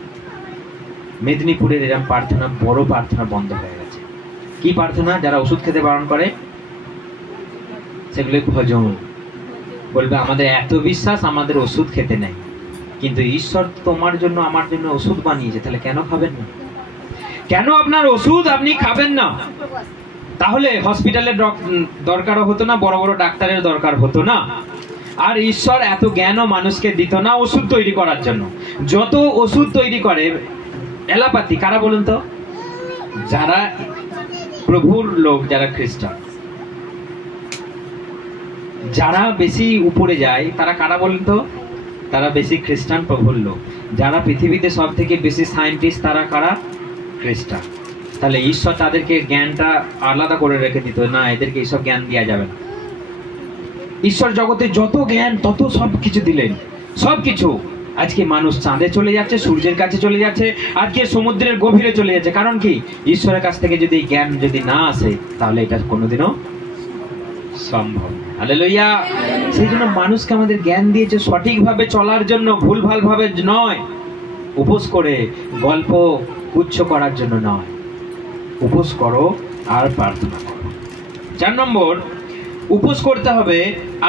মেদিনীপুরের এরকম প্রার্থনা, বড় প্রার্থনা বন্ধ হয়ে গেছে। কি প্রার্থনা? যারা ওষুধ খেতে বারণ করে সেগুলো ভজন। বলবে আমাদের এত বিশ্বাস, আমাদের ওষুধ খেতে নেই, কিন্তু ঈশ্বর তোমার জন্য আমার জন্য ওষুধ বানিয়েছে, তাহলে কেন খাবেন না? কেন আপনার ওষুধ আপনি খাবেন না? তাহলে হসপিটালের দরকারও হতো না, বড় বড় ডাক্তারের দরকার হতো না, আর ঈশ্বর এত জ্ঞানও মানুষকে দিত না ওষুধ তৈরি করার জন্য। যত ওষুধ তৈরি করে এলাপাতি কারা বলুন তো? যারা প্রভুর লোক, যারা খ্রিস্টান, যারা বেশি উপরে যায় তারা কারা বলুন তো? তারা বেশি খ্রিস্টান প্রভুর লোক। যারা পৃথিবীতে সব থেকে বেশি সায়েন্টিস্ট তারা কারা? খ্রিস্টান। তাহলে ঈশ্বর তাদেরকে জ্ঞানটা আলাদা করে রেখে দিত না, এদেরকে এইসব জ্ঞান দেওয়া যাবে না। ঈশ্বর জগতে যত জ্ঞান তত সব কিছু দিলেন, সব কিছু। আজকে মানুষ চাঁদে চলে যাচ্ছে, সূর্যের কাছে চলে যাচ্ছে, আজকে সমুদ্রের গভীরে চলে যাচ্ছে। কারণ কি? ঈশ্বরের কাছ থেকে যদি জ্ঞান যদি না আসে তাহলে এটা কোনোদিনও সম্ভব না। হালেলুয়া। সেই জন্য মানুষকে আমাদের জ্ঞান দিয়েছে সঠিকভাবে চলার জন্য, ভুলভাল ভাবে নয়। উপোস করে গল্প গুচ্ছ করার জন্য নয়, উপোস করো আর প্রার্থনা করো। 4 নম্বর, উপোস করতে হবে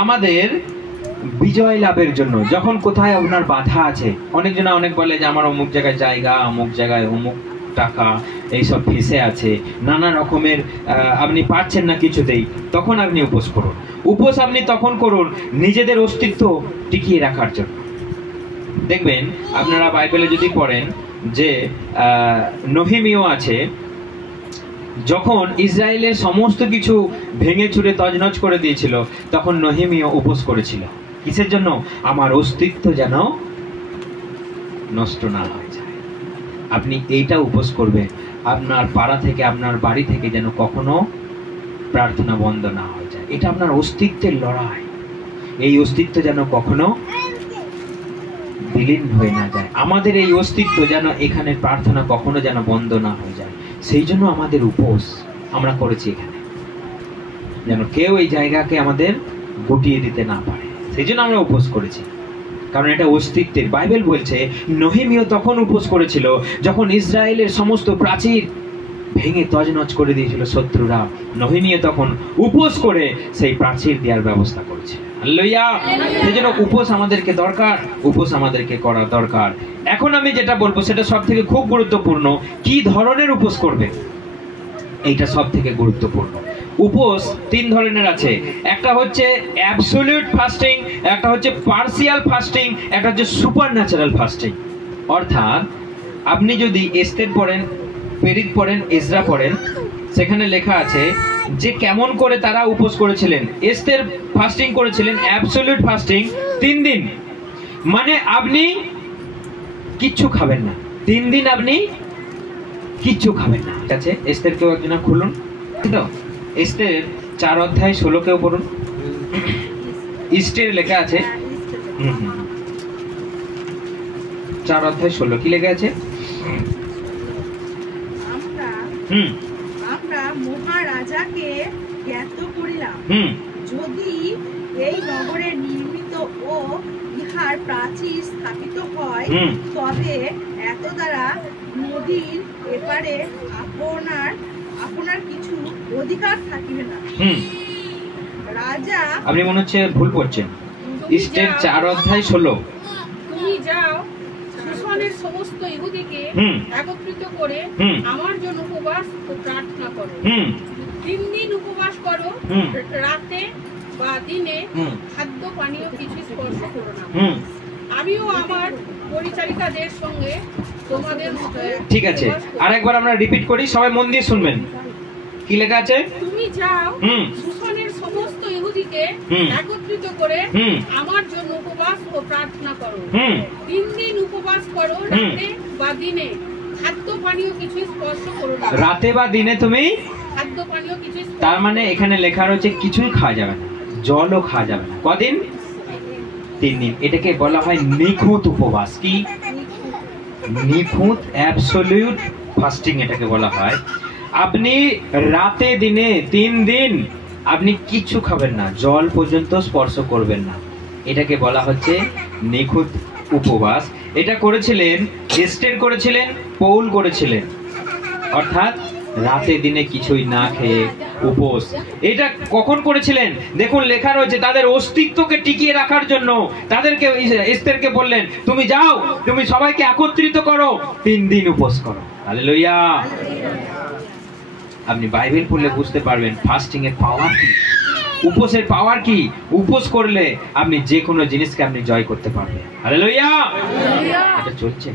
আমাদের বিজয় লাভের জন্য। যখন কোথায় আপনার বাধা আছে, অনেকজন অনেক বলে যে আমার অমুক জায়গায় জায়গা, অমুক জায়গায় অমুক টাকা এইসব ফেসে আছে, নানা রকমের আপনি পারছেন না কিছুতেই, তখন আপনি উপোস করুন। উপোস আপনি তখন করুন নিজেদের অস্তিত্ব টিকিয়ে রাখার জন্য। দেখবেন আপনারা বাইবেলে যদি পড়েন যে নহিমীয় আছে, যখন ইসরায়েলের সমস্ত কিছু ভেঙে চুরে তছনছ করে দিয়েছিল, তখন নহিমীয় উপোস করেছিল। কিসের জন্য? আমার অস্তিত্ব যেন নষ্ট না হয়ে যায়। আপনি এইটা উপোস করবেন, আপনার পাড়া থেকে, আপনার বাড়ি থেকে যেন কখনো প্রার্থনা বন্ধ না হয়ে যায়। এটা আপনার অস্তিত্বের লড়াই। এই অস্তিত্ব যেন কখনো বিলীন হয়ে না যায়। আমাদের এই অস্তিত্ব যেন এখানে প্রার্থনা কখনো যেন বন্ধ না হয়ে যায়। সেই জন্য আমাদের উপোস আমরা করেছি এখানে, যেন কেউ এই জায়গাকে আমাদের গুটিয়ে দিতে না পারে। সেই জন্য আমরা উপোস করেছি, কারণ এটা অস্তিত্বের। বাইবেল বলছে নহিমীয় তখন উপোস করেছিল যখন ইসরায়েলের সমস্ত প্রাচীর ভেঙে তছনছ করে দিয়েছিল শত্রুরা। নহিমীয় তখন উপোস করে সেই প্রাচীর দেওয়ার ব্যবস্থা করেছে। হালেলুয়া। সেই জন্য উপোস আমাদেরকে দরকার, উপোস আমাদেরকে করা দরকার। এখন আমি যেটা বলবো সেটা সব থেকে খুব গুরুত্বপূর্ণ। কি ধরনের উপোস করবে, এইটা সব থেকে গুরুত্বপূর্ণ। উপোস 3 ধরনের আছে। একটা হচ্ছে অ্যাবসলিউট ফাস্টিং, একটা হচ্ছে পার্সিয়াল ফাস্টিং, একটা হচ্ছে সুপারন্যাচারাল ফাস্টিং। অর্থাৎ আপনি যদি এস্তের পড়েন, পেরিত পড়েন, এজরা পড়েন, সেখানে লেখা আছে যে কেমন করে তারা উপোস করেছিলেন। এস্তের ফাস্টিং করেছিলেন অ্যাবসলিউট ফাস্টিং 3 দিন, মানে আপনি কিচ্ছু খাবেন না। 3 দিন আপনি কিচ্ছু খাবেন না। ঠিক আছে, এস্তের কেউ একজন খুলুন তো, এস্তের 4 অধ্যায় 16 কেউ পড়ুন। ইস্টের লেখা আছে 4 অধ্যায় 16 কি লেখা আছে? আমরা মহারাজাকে জ্ঞাত করিলাম, যদি এই নগরে নির্মিত ও ইহার প্রাচীর স্থাপিত হয়, তবে এত দ্বারা নদীর এপারে আপনার কিছু অধিকার থাকিবে না। রাজা, আপনি মনে হচ্ছে ভুল পড়ছেন। ইস্টের 4 অধ্যায় 16। তুমি যাও, সুসনের সমস্ত ইহুদিকে একত্রিত করে আমার জন্য উপবাস ও প্রার্থনা করো। 3 দিন উপবাস করো, রাতে বা দিনে খাদ্য পানীয় কিছু স্পর্শ করো না। আমিও আমার পরিচারিকাদের সঙ্গে তোমাদের মতো। ঠিক আছে, আরেকবার আমরা রিপিট করি, সবাই মন দিয়ে শুনবেন। কি লেখা আছে? তুমি যাও, সুসনের সমস্ত ইহুদিকে একত্রিত করে আমার জন্য উপবাস ও প্রার্থনা করো। 3 দিন উপবাস করো, রাতে বা দিনে খাদ্য পানীয় কিছু স্পর্শ করো না। রাতে বা দিনে তুমি খাদ্য পানীয় কিছু, তার মানে এখানে লেখা রয়েছে কিছুই খাওয়া যাবে না, জলও খাওয়া যাবে না। কদিন? 3 দিন। এটাকে বলা হয় নিখুঁত উপবাস। কি? নিখুঁত, অ্যাবসলিউট ফাস্টিং এটাকে বলা হয়। আপনি রাতে দিনে 3 দিন আপনি কিচ্ছু খাবেন না, জল পর্যন্ত স্পর্শ করবেন না। এটাকে বলা হচ্ছে নিখুঁত উপবাস। এটা করেছিলেন এস্টের, করেছিলেন পৌল, করেছিলেন। অর্থাৎ রাতে দিনে কিছুই না খেয়ে উপোস। এটা কখন করেছিলেন? দেখুন লেখা রয়েছে তাদের অস্তিত্বকে টিকিয়ে রাখার জন্য। তাদেরকে, এস্তেরকে বললেন তুমি যাও, তুমি সবাইকে একত্রিত করো, 3 দিন উপোস করো। হালেলুয়া। আপনি বাইবেল পড়লে বুঝতে পারবেন ফাস্টিং এর পাওয়ার কি, উপোসের পাওয়ার কি। উপোস করলে আপনি যে কোনো জিনিসকে আপনি জয় করতে পারবেন। হালেলুয়া। এটা চলছে,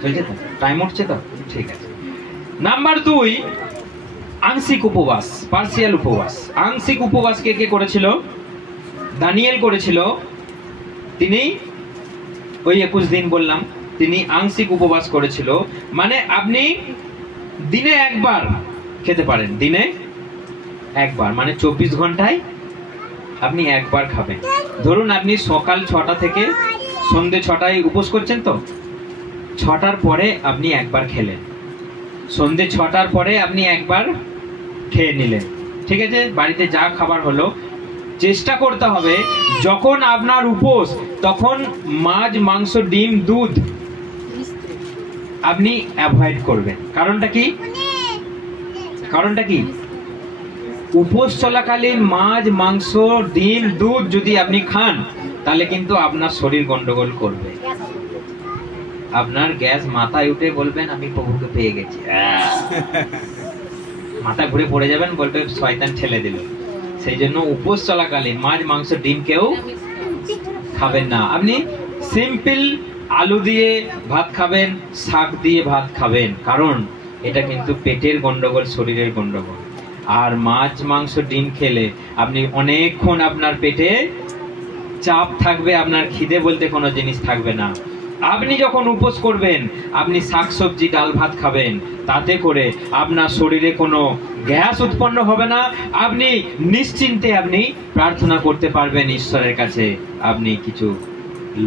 চলছে তো, টাইম উঠছে তো, ঠিক আছে। নাম্বার 2, আংশিক উপবাস, পার্সিয়াল উপবাস। আংশিক উপবাস কে কে করেছিল? দানিয়েল করেছিল, তিনি ওই 21 দিন বললাম, তিনি আংশিক উপবাস করেছিল। মানে আপনি দিনে একবার খেতে পারেন, দিনে একবার, মানে 24 ঘন্টায় আপনি একবার খাবেন। ধরুন আপনি সকাল 6টা থেকে সন্ধে 6টায় উপোস করছেন তো, 6টার পরে আপনি একবার খেলেন, সন্ধে 6টার পরে আপনি একবার খেয়ে নিলেন, ঠিক আছে? বাড়িতে যা খাবার হলো, চেষ্টা করতে হবে যখন আপনার উপোস তখন মাছ, মাংস, ডিম, দুধ আপনি অ্যাভয়েড করবেন। কারণটা কি? কারণটা কি? উপোস চলাকালীন মাছ, মাংস, ডিম, দুধ যদি আপনি খান তাহলে কিন্তু আপনার শরীর গন্ডগোল করবে, আপনার গ্যাস মাথায় উঠে বলবেন আমি প্রভুকে পেয়ে গেছি, মাথা ঘুরে পড়ে যাবেন, বলবে শয়তান ঠেলে দিল। সেই জন্য উপোস চলাকালীন মাছ, মাংস, ডিম কেউ খাবেন না। আপনি সিম্পল আলু দিয়ে ভাত খাবেন, শাক দিয়ে ভাত খাবেন, কারণ এটা কিন্তু পেটের গন্ডগোল, শরীরের গন্ডগোল। আর মাছ, মাংস, ডিম খেলে আপনি অনেকক্ষণ আপনার পেটে চাপ থাকবে, আপনার খিদে বলতে কোনো জিনিস থাকবে না। আপনি যখন উপোস করবেন আপনি শাকসবজি, ডাল ভাত খাবেন, তাতে করে আপনার শরীরে কোনো গ্যাস উৎপন্ন হবে না, আপনি নিশ্চিন্তে আপনি প্রার্থনা করতে পারবেন ঈশ্বরের কাছে, আপনি কিছু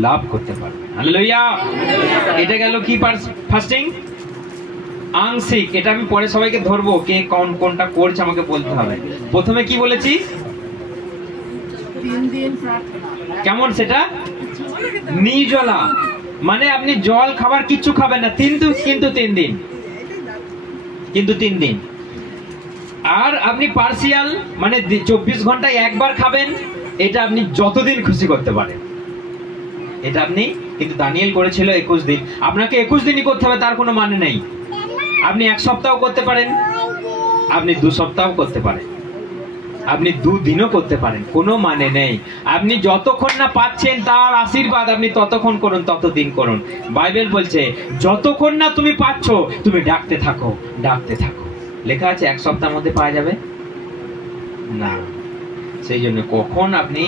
লাভ করতে পারবেন। হালেলুয়া। এটা গেল কি ফাস্টিং? আংশিক। এটা আমি পরে সবাইকে ধরবো, কে কোনটা করছে আমাকে বলতে হবে। প্রথমে কি বলেছি? 3 দিন প্রার্থনা। কেমন সেটা? নির্জলা, মানে আপনি জল খাবার কিচ্ছু খাবেন না, কিন্তু 3 দিন, কিন্তু 3 দিন। আর আপনি পার্সিয়াল, মানে 24 ঘন্টায় একবার খাবেন, এটা আপনি যতদিন খুশি করতে পারেন। এটা আপনি, কিন্তু দানিয়েল করেছিল 21 দিন, আপনাকে 21 দিনই করতে হবে তার কোনো মানে নেই। আপনি 1 সপ্তাহ করতে পারেন, আপনি 2 সপ্তাহ করতে পারেন, আপনি 2 দিনও করতে পারেন, কোনো মানে নেই। আপনি যতক্ষণ না পাচ্ছেন তার আশীর্বাদ আপনি ততক্ষণ করুন, ততদিন করুন। বাইবেল বলছে যতক্ষণ না তুমি পাচ্ছ তুমি ডাকতে থাকো, ডাকতে থাকো। লেখা আছে 1 সপ্তাহের মধ্যে পাওয়া যাবে না। সেই জন্য কখন আপনি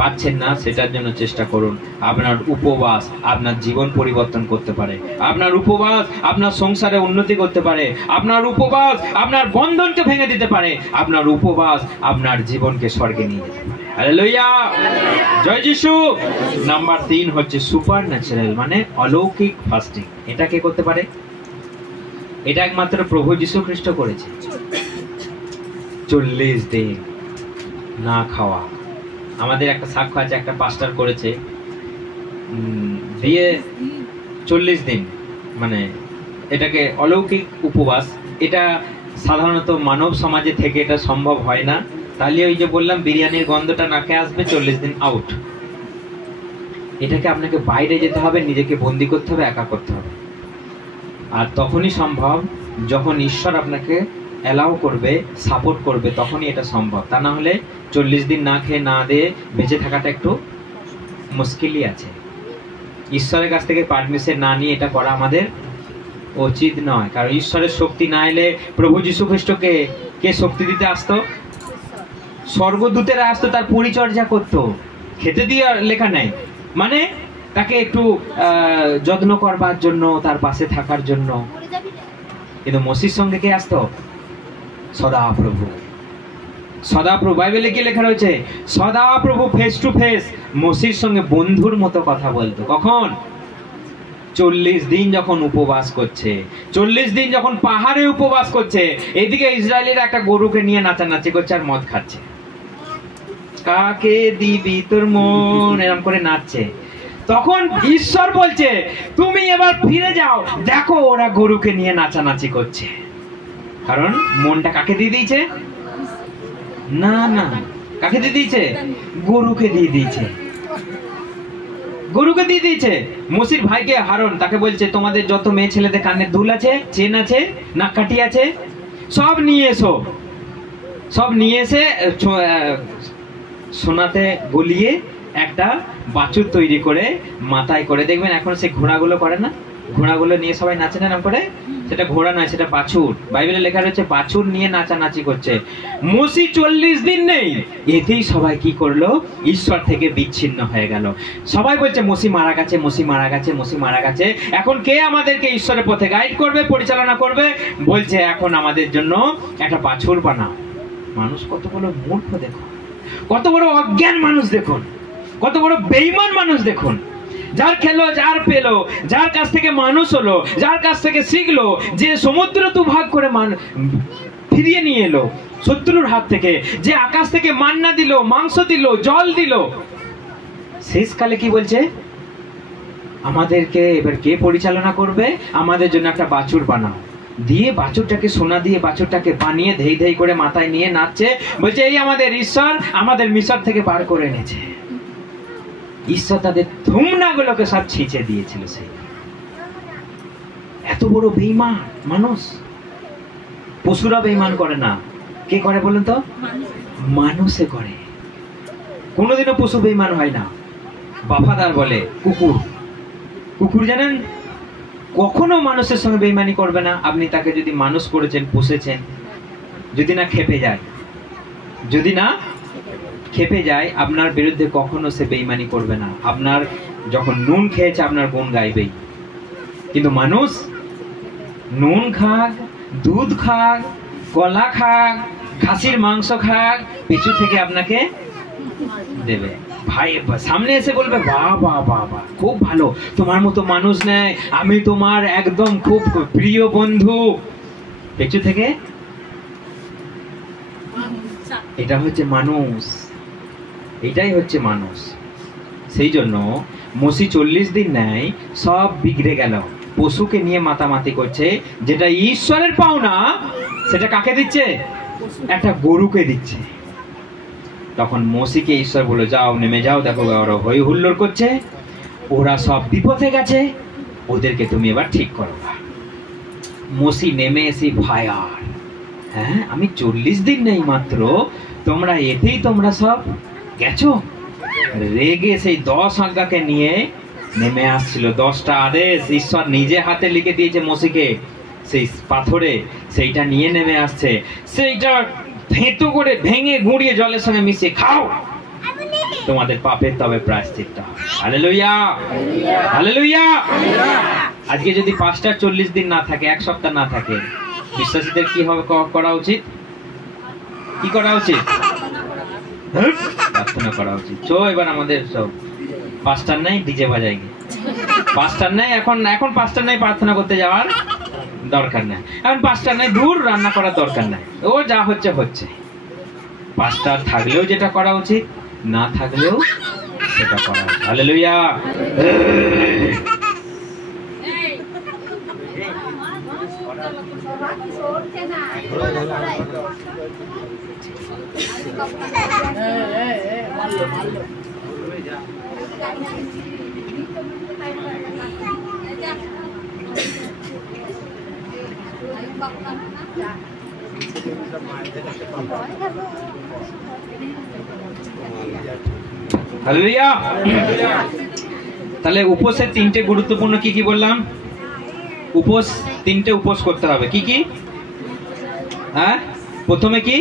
পাচ্ছেন না সেটার জন্য চেষ্টা করুন। আপনার উপবাস আপনার জীবন পরিবর্তন করতে পারে, আপনার উপবাস আপনার সংসারে উন্নতি করতে পারে, আপনার উপবাস আপনার বন্ধনকে ভেঙে দিতে পারে, আপনার উপবাস আপনার জীবনকে স্বর্গে নিয়ে যেতে পারে। হালেলুয়া, জয় যিশু। নাম্বার 3 হচ্ছে সুপার ন্যাচারাল, মানে অলৌকিক ফাস্টিং। এটা কে করতে পারে? এটা একমাত্র প্রভু যীশু খ্রিস্ট করেছে। 40 দিন না খাওয়া। আমাদের একটা সাক্ষ্য আছে, একটা পাস্টার করেছে, দিয়ে 40 দিন, মানে এটাকে অলৌকিক উপবাস। এটা সাধারণত মানব সমাজে থেকে এটা সম্ভব হয় না। তাহলে ওই যে বললাম বিরিয়ানির গন্ধটা নাকে আসবে, 40 দিন আউট। এটাকে আপনাকে বাইরে যেতে হবে, নিজেকে বন্দি করতে হবে, একা করতে হবে। আর তখনই সম্ভব যখন ঈশ্বর আপনাকে অ্যালাউ করবে, সাপোর্ট করবে, তখনই এটা সম্ভব। তা না হলে 40 দিন না খেয়ে না দিয়ে বেঁচে থাকাটা একটু মুশকিলই আছে। ঈশ্বরের কাছ থেকে পারমিশন না নিয়ে এটা করা আমাদের উচিত নয়, কারণ ঈশ্বরের শক্তি না এলে, প্রভু যীশু খ্রিস্টকে কে শক্তি দিতে আসতো? স্বর্গদূতেরা আসতো, তার পরিচর্যা করতো, খেতে দিয়ে লেখা নাই, মানে তাকে একটু যত্ন করবার জন্য, তার পাশে থাকার জন্য। কিন্তু মসির সঙ্গে কে আসতো? সদাপ্রভু। সদাপ্রভু, বাইবেলে কি লেখা রয়েছে? সদাপ্রভু ফেস টু ফেস মসির সঙ্গে বন্ধুর মতো কথা বলতো। কখন? 40 দিন যখন উপবাস করছে, 40 দিন যখন পাহাড়ে উপবাস করছে, এদিকে ইসরায়েলের একটা গরুকে নিয়ে নাচানাচি করছে আর মদ খাচ্ছে। কাকে দিবি তোর মন, এরকম করে নাচছে। তখন ঈশ্বর বলছে তুমি এবার ফিরে যাও, দেখো ওরা গরুকে নিয়ে নাচানাচি করছে। কারণ মনটা কাকে দিয়ে দিয়েছে? না না, কাকে দিয়ে দিয়েছে? গরুকে দিয়ে দিয়েছে, গরুকে দিয়ে দিয়েছে। মসির ভাইকে হারন, তাকে বলছে তোমাদের যত মেয়ে ছেলেদের কানের দুল আছে, চেন আছে, নাককাঠি আছে, সব নিয়ে এসো। সব নিয়ে এসে সোনাতে গলিয়ে একটা বাছুর তৈরি করে মাথায় করে, দেখবেন এখন সে ঘোড়াগুলো করে না, ঘোড়াগুলো নিয়ে সবাই নাচে না করে, সেটা ঘোড়া নয়, সেটা বাছুর। বাইবেলে লেখা রয়েছে বাছুর নিয়ে নাচানাচি করছে। মসি 40 দিন নেই, এতেই সবাই কি করলো? ঈশ্বর থেকে বিচ্ছিন্ন হয়ে গেল। সবাই বলছে মসি মারা গেছে, মসি মারা গেছে, মসি মারা গেছে। এখন কে আমাদেরকে ঈশ্বরের পথে গাইড করবে, পরিচালনা করবে? বলছে এখন আমাদের জন্য একটা বাছুর বানাও। মানুষ কত বড় মূর্খ দেখুন, কত বড় অজ্ঞান মানুষ দেখুন, কত বড় বেঈমান মানুষ দেখুন। যার খেলো, যার পেলো, যার কাছ থেকে মানুষ হলো, যার কাছ থেকে শিখলো, যে সমুদ্র দুভাগ করে ফিরিয়ে নিয়ে এলো শত্রুর হাত থেকে, যে আকাশ থেকে মান্না দিল, মাংস দিল, জল দিল, শেষকালে কি বলছে? আমাদেরকে এবার কে পরিচালনা করবে? আমাদের জন্য একটা বাছুর বানাও। দিয়ে বাছুরটাকে সোনা দিয়ে বাছুরটাকে বানিয়ে ধেই ধেই করে মাথায় নিয়ে নাচছে, বলছে এই আমাদের ঈশ্বর আমাদের মিশর থেকে বার করে এনেছে। ঈশ্বর তাদের ধুমনাগুলোকে সব ছিঁচে দিয়েছিল। সেই এত বড় বেঈমান মানুষ। পশুরা বেঈমান করে না, কে করে বলুন তো? মানুষে করে। কোনোদিনও পশু বেঈমান হয় না। বাফাদার বলে কুকুর, কুকুর জানেন কখনো মানুষের সঙ্গে বেঈমানি করবে না। আপনি তাকে যদি মানুষ করেছেন, পুষেছেন, যদি না খেপে যায়, যদি না খেপে যায়, আপনার বিরুদ্ধে কখনো সে বেঈমানি করবে না। আপনার যখন নুন খেয়েছে আপনার গুণ গাইবেই। কিন্তু মানুষ নুন খাক, দুধ খাক, কলা খাক, খাসির মাংস খাক, পিছু থেকে আপনাকে দেবে। ভাই সামনে এসে বলবে বাহ বাহ বাহ বাহ, খুব ভালো, তোমার মতো মানুষ নেই, আমি তোমার একদম খুব প্রিয় বন্ধু। পিছু থেকে এটা হচ্ছে মানুষ, এটাই হচ্ছে মানুষ। সেই জন্য মসি 40 দিন নেয়, সব বিগড়ে গেল। পশুকে নিয়ে মাতামাতি করছে, যেটা ঈশ্বরের পাওনা সেটা কাকে দিচ্ছে? একটা গরুকে দিচ্ছে। তখন মসিকে ঈশ্বর বলে যাও, নেমে যাও, দেখো ওরা হই হুল্লোড় করছে, ওরা সব বিপদে গেছে, ওদেরকে তুমি এবার ঠিক করো। মসি নেমে এসে ফায়ার, হ্যাঁ আমি 40 দিন নেই মাত্র, তোমরা এতেই তোমরা সব গেছো। রেগে সেই 10 আজ্ঞাকে নিয়ে নেমে আসছিল। 10টা আদেশ ঈশ্বর নিজে হাতে লিখে দিয়েছে মসিকে সেই পাথরে, সেইটা নিয়ে নেমে আসছে। সেইটা থেঁতো করে ভেঙে গুঁড়িয়ে জলের সঙ্গে মিশিয়ে খাও, তোমাদের পাপের তবে প্রায়শ্চিত্ত হবে। Hallelujah, hallelujah. আজকে যদি 5টা 40 দিন না থাকে, 1 সপ্তাহ না থাকে, বিশ্বাসীদের কি হবে করা উচিত? কি করা উচিত? প্রার্থনা করা উচিত। চো এবার আমাদের সব পাঁচটার নাই ডিজে বাজাই গে, পাঁচটার নাই এখন 5টার নাই প্রার্থনা করতে যাওয়ার দরকার নাই, এখন 5টার নাই দূর রান্না করার দরকার নাই, ও যা হচ্ছে হচ্ছে। 5টার থাকলেও যেটা করা উচিত, না থাকলেও সেটা করা উচিত। হালেলুয়া। হালেলুয়া। তাহলে উপোসের 3টে গুরুত্বপূর্ণ কি কি বললাম? উপোস 3টে উপোস করতে হবে। কি কি? হ্যাঁ, প্রথমে কি?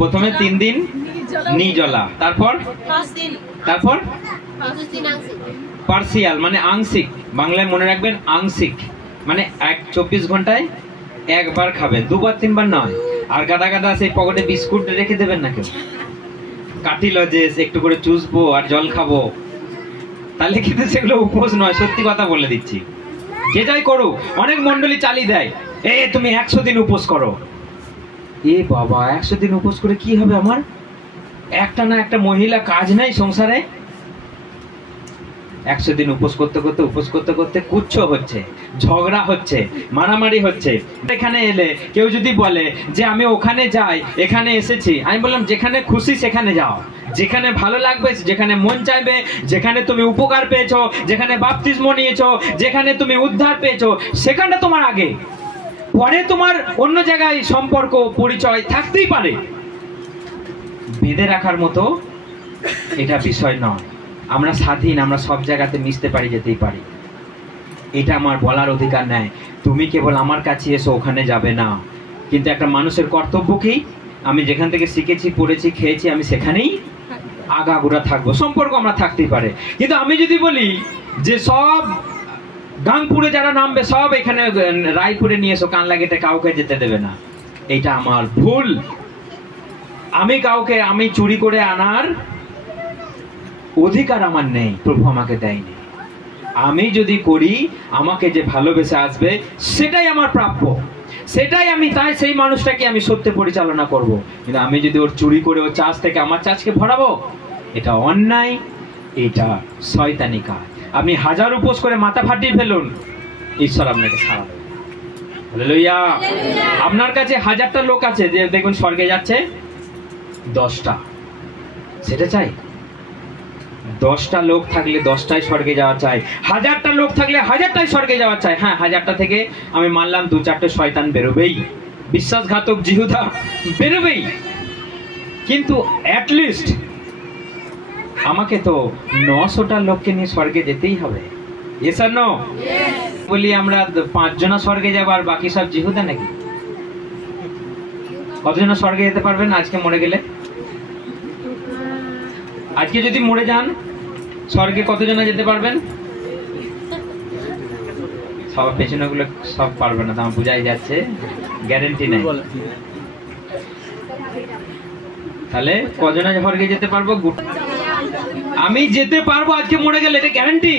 প্রথমে 3 দিন নির্জলা, তারপর পার্সিয়াল মানে আংশিক, বাংলায় মনে রাখবেন আংশিক মানে 24 ঘন্টায় একবার খাবেন, 2বার 3বার নয়। আর গাদা গাদা সেই পকেটে বিস্কুট রেখে দেবেন না কেউ, কাটি লজেস একটু করে চুষবো আর জল খাবো, তাহলে কিন্তু সেগুলো উপোস নয়। সত্যি কথা বলে দিচ্ছি, যেটাই করো। অনেক মন্ডলী চালিয়ে দেয়, এ তুমি 100 দিন উপোস করো। এ বাবা, 100 দিন উপোস করে কি হবে আমার? একটা না একটা মহিলা কাজ নাই সংসারে। 100 দিন উপোস করতে করতে কুচ্ছ হচ্ছে, ঝগড়া হচ্ছে, মারামারি হচ্ছে। এখানে এলে কেউ যদি বলে যে আমি ওখানে যাই, এখানে এসেছি, আমি বললাম যেখানে খুশি সেখানে যাও, যেখানে ভালো লাগবে, যেখানে মন চাইবে, যেখানে তুমি উপকার পেয়েছো, যেখানে বাপ্তিস্ম নিয়েছো, যেখানে তুমি উদ্ধার পেয়েছো, সেখানটা তোমার আগে। পরে তোমার অন্য জায়গায় সম্পর্ক পরিচয় থাকতেই পারে, বেঁধে রাখার মতো এটা বিষয় নয়। আমরা স্বাধীন, আমরা সব জায়গাতে মিশতে পারি, যেতেই পারি। এটা আমার বলার অধিকার নেই তুমি কেবল আমার কাছে এসো, ওখানে যাবে না। কিন্তু একটা মানুষের কর্তব্য কি? আমি যেখান থেকে শিখেছি, পড়েছি, খেয়েছি, আমি সেখানেই আগাগোড়া থাকবো। সম্পর্ক আমরা থাকতেই পারে। কিন্তু আমি যদি বলি যে সব গাংপুরে যারা নামবে সব এখানে রায়পুরে নিয়ে এসো, কানলা গেটে কাউকে যেতে দেবে না, এটা আমার ভুল। আমি চুরি করে আনার অধিকার আমার নেই, প্রভু আমাকে দেয়নি। আমি যদি করি, আমাকে যে ভালোবেসে আসবে সেটাই আমার প্রাপ্য, সেটাই আমি, তাই সেই মানুষটাকে আমি সত্যে পরিচালনা করব। কিন্তু আমি যদি ওর চুরি করে ওর চাষ থেকে আমার চাষকে ভরাবো, এটা অন্যায়, এটা শয়তানি কাজ। আপনি 1000 উপোস করে মাথা ফাটিয়ে ফেলুন, ঈশ্বর আপনাকে ছাড়া দেবে। হালেলুয়া। আপনার কাছে 1000টা লোক আছে যে দেখুন স্বর্গে যাচ্ছে, 10টা, সেটা চাই? 10টা লোক থাকলে 10টাই স্বর্গে যাওয়া চাই, 1000টা লোক থাকলে 1000টাই স্বর্গে যাওয়া চাই। হ্যাঁ, 1000টা থেকে আমি মানলাম 2-4টে শয়তান বেরোবেই, বিশ্বাসঘাতক জিহুদা বেরোবেই, কিন্তু অ্যাটলিস্ট আমাকে তো 900টা লোককে নিয়ে স্বর্গে যেতেই হবে। ইয়েস আর নো? বলি আমরা 5 জনা স্বর্গে যাবো আর বাকি সব জিহুদা নাকি? কতজনা স্বর্গে যেতে পারবেন আজকে মরে গেলে? আজকে যদি মরে যান স্বর্গে কতজনা যেতে পারবেন? সব পেছনে গুলো সব পারবে না, আমার বোঝাই যাচ্ছে, গ্যারেন্টি নেই। তাহলে কজনা স্বর্গে যেতে পারবো? আমি যেতে পারবো আজকে মরে গেলে, এটা গ্যারেন্টি,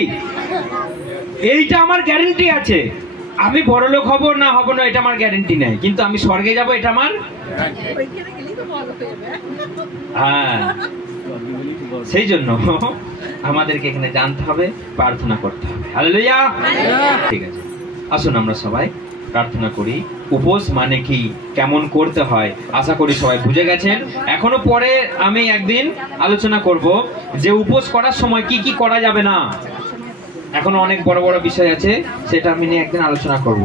এইটা আমার গ্যারেন্টি আছে। আমি বড় লোক হব না হব না এটা আমার গ্যারেন্টি নেই, কিন্তু আমি স্বর্গে যাব এটা আমার। হ্যাঁ, সেই জন্য আমাদেরকে এখানে জানতে হবে, প্রার্থনা করতে হবে। হালেলুয়া। ঠিক আছে, আসুন আমরা সবাই প্রার্থনা করি। উপোস মানে কি, কেমন করতে হয়, আশা করি সবাই বুঝে গেছেন। এখনো পরে আমি একদিন আলোচনা করব যে উপোস করার সময় কি কি করা যাবে না। এখনো অনেক বড় বড় বিষয় আছে, সেটা আমি নিয়ে একদিন আলোচনা করব।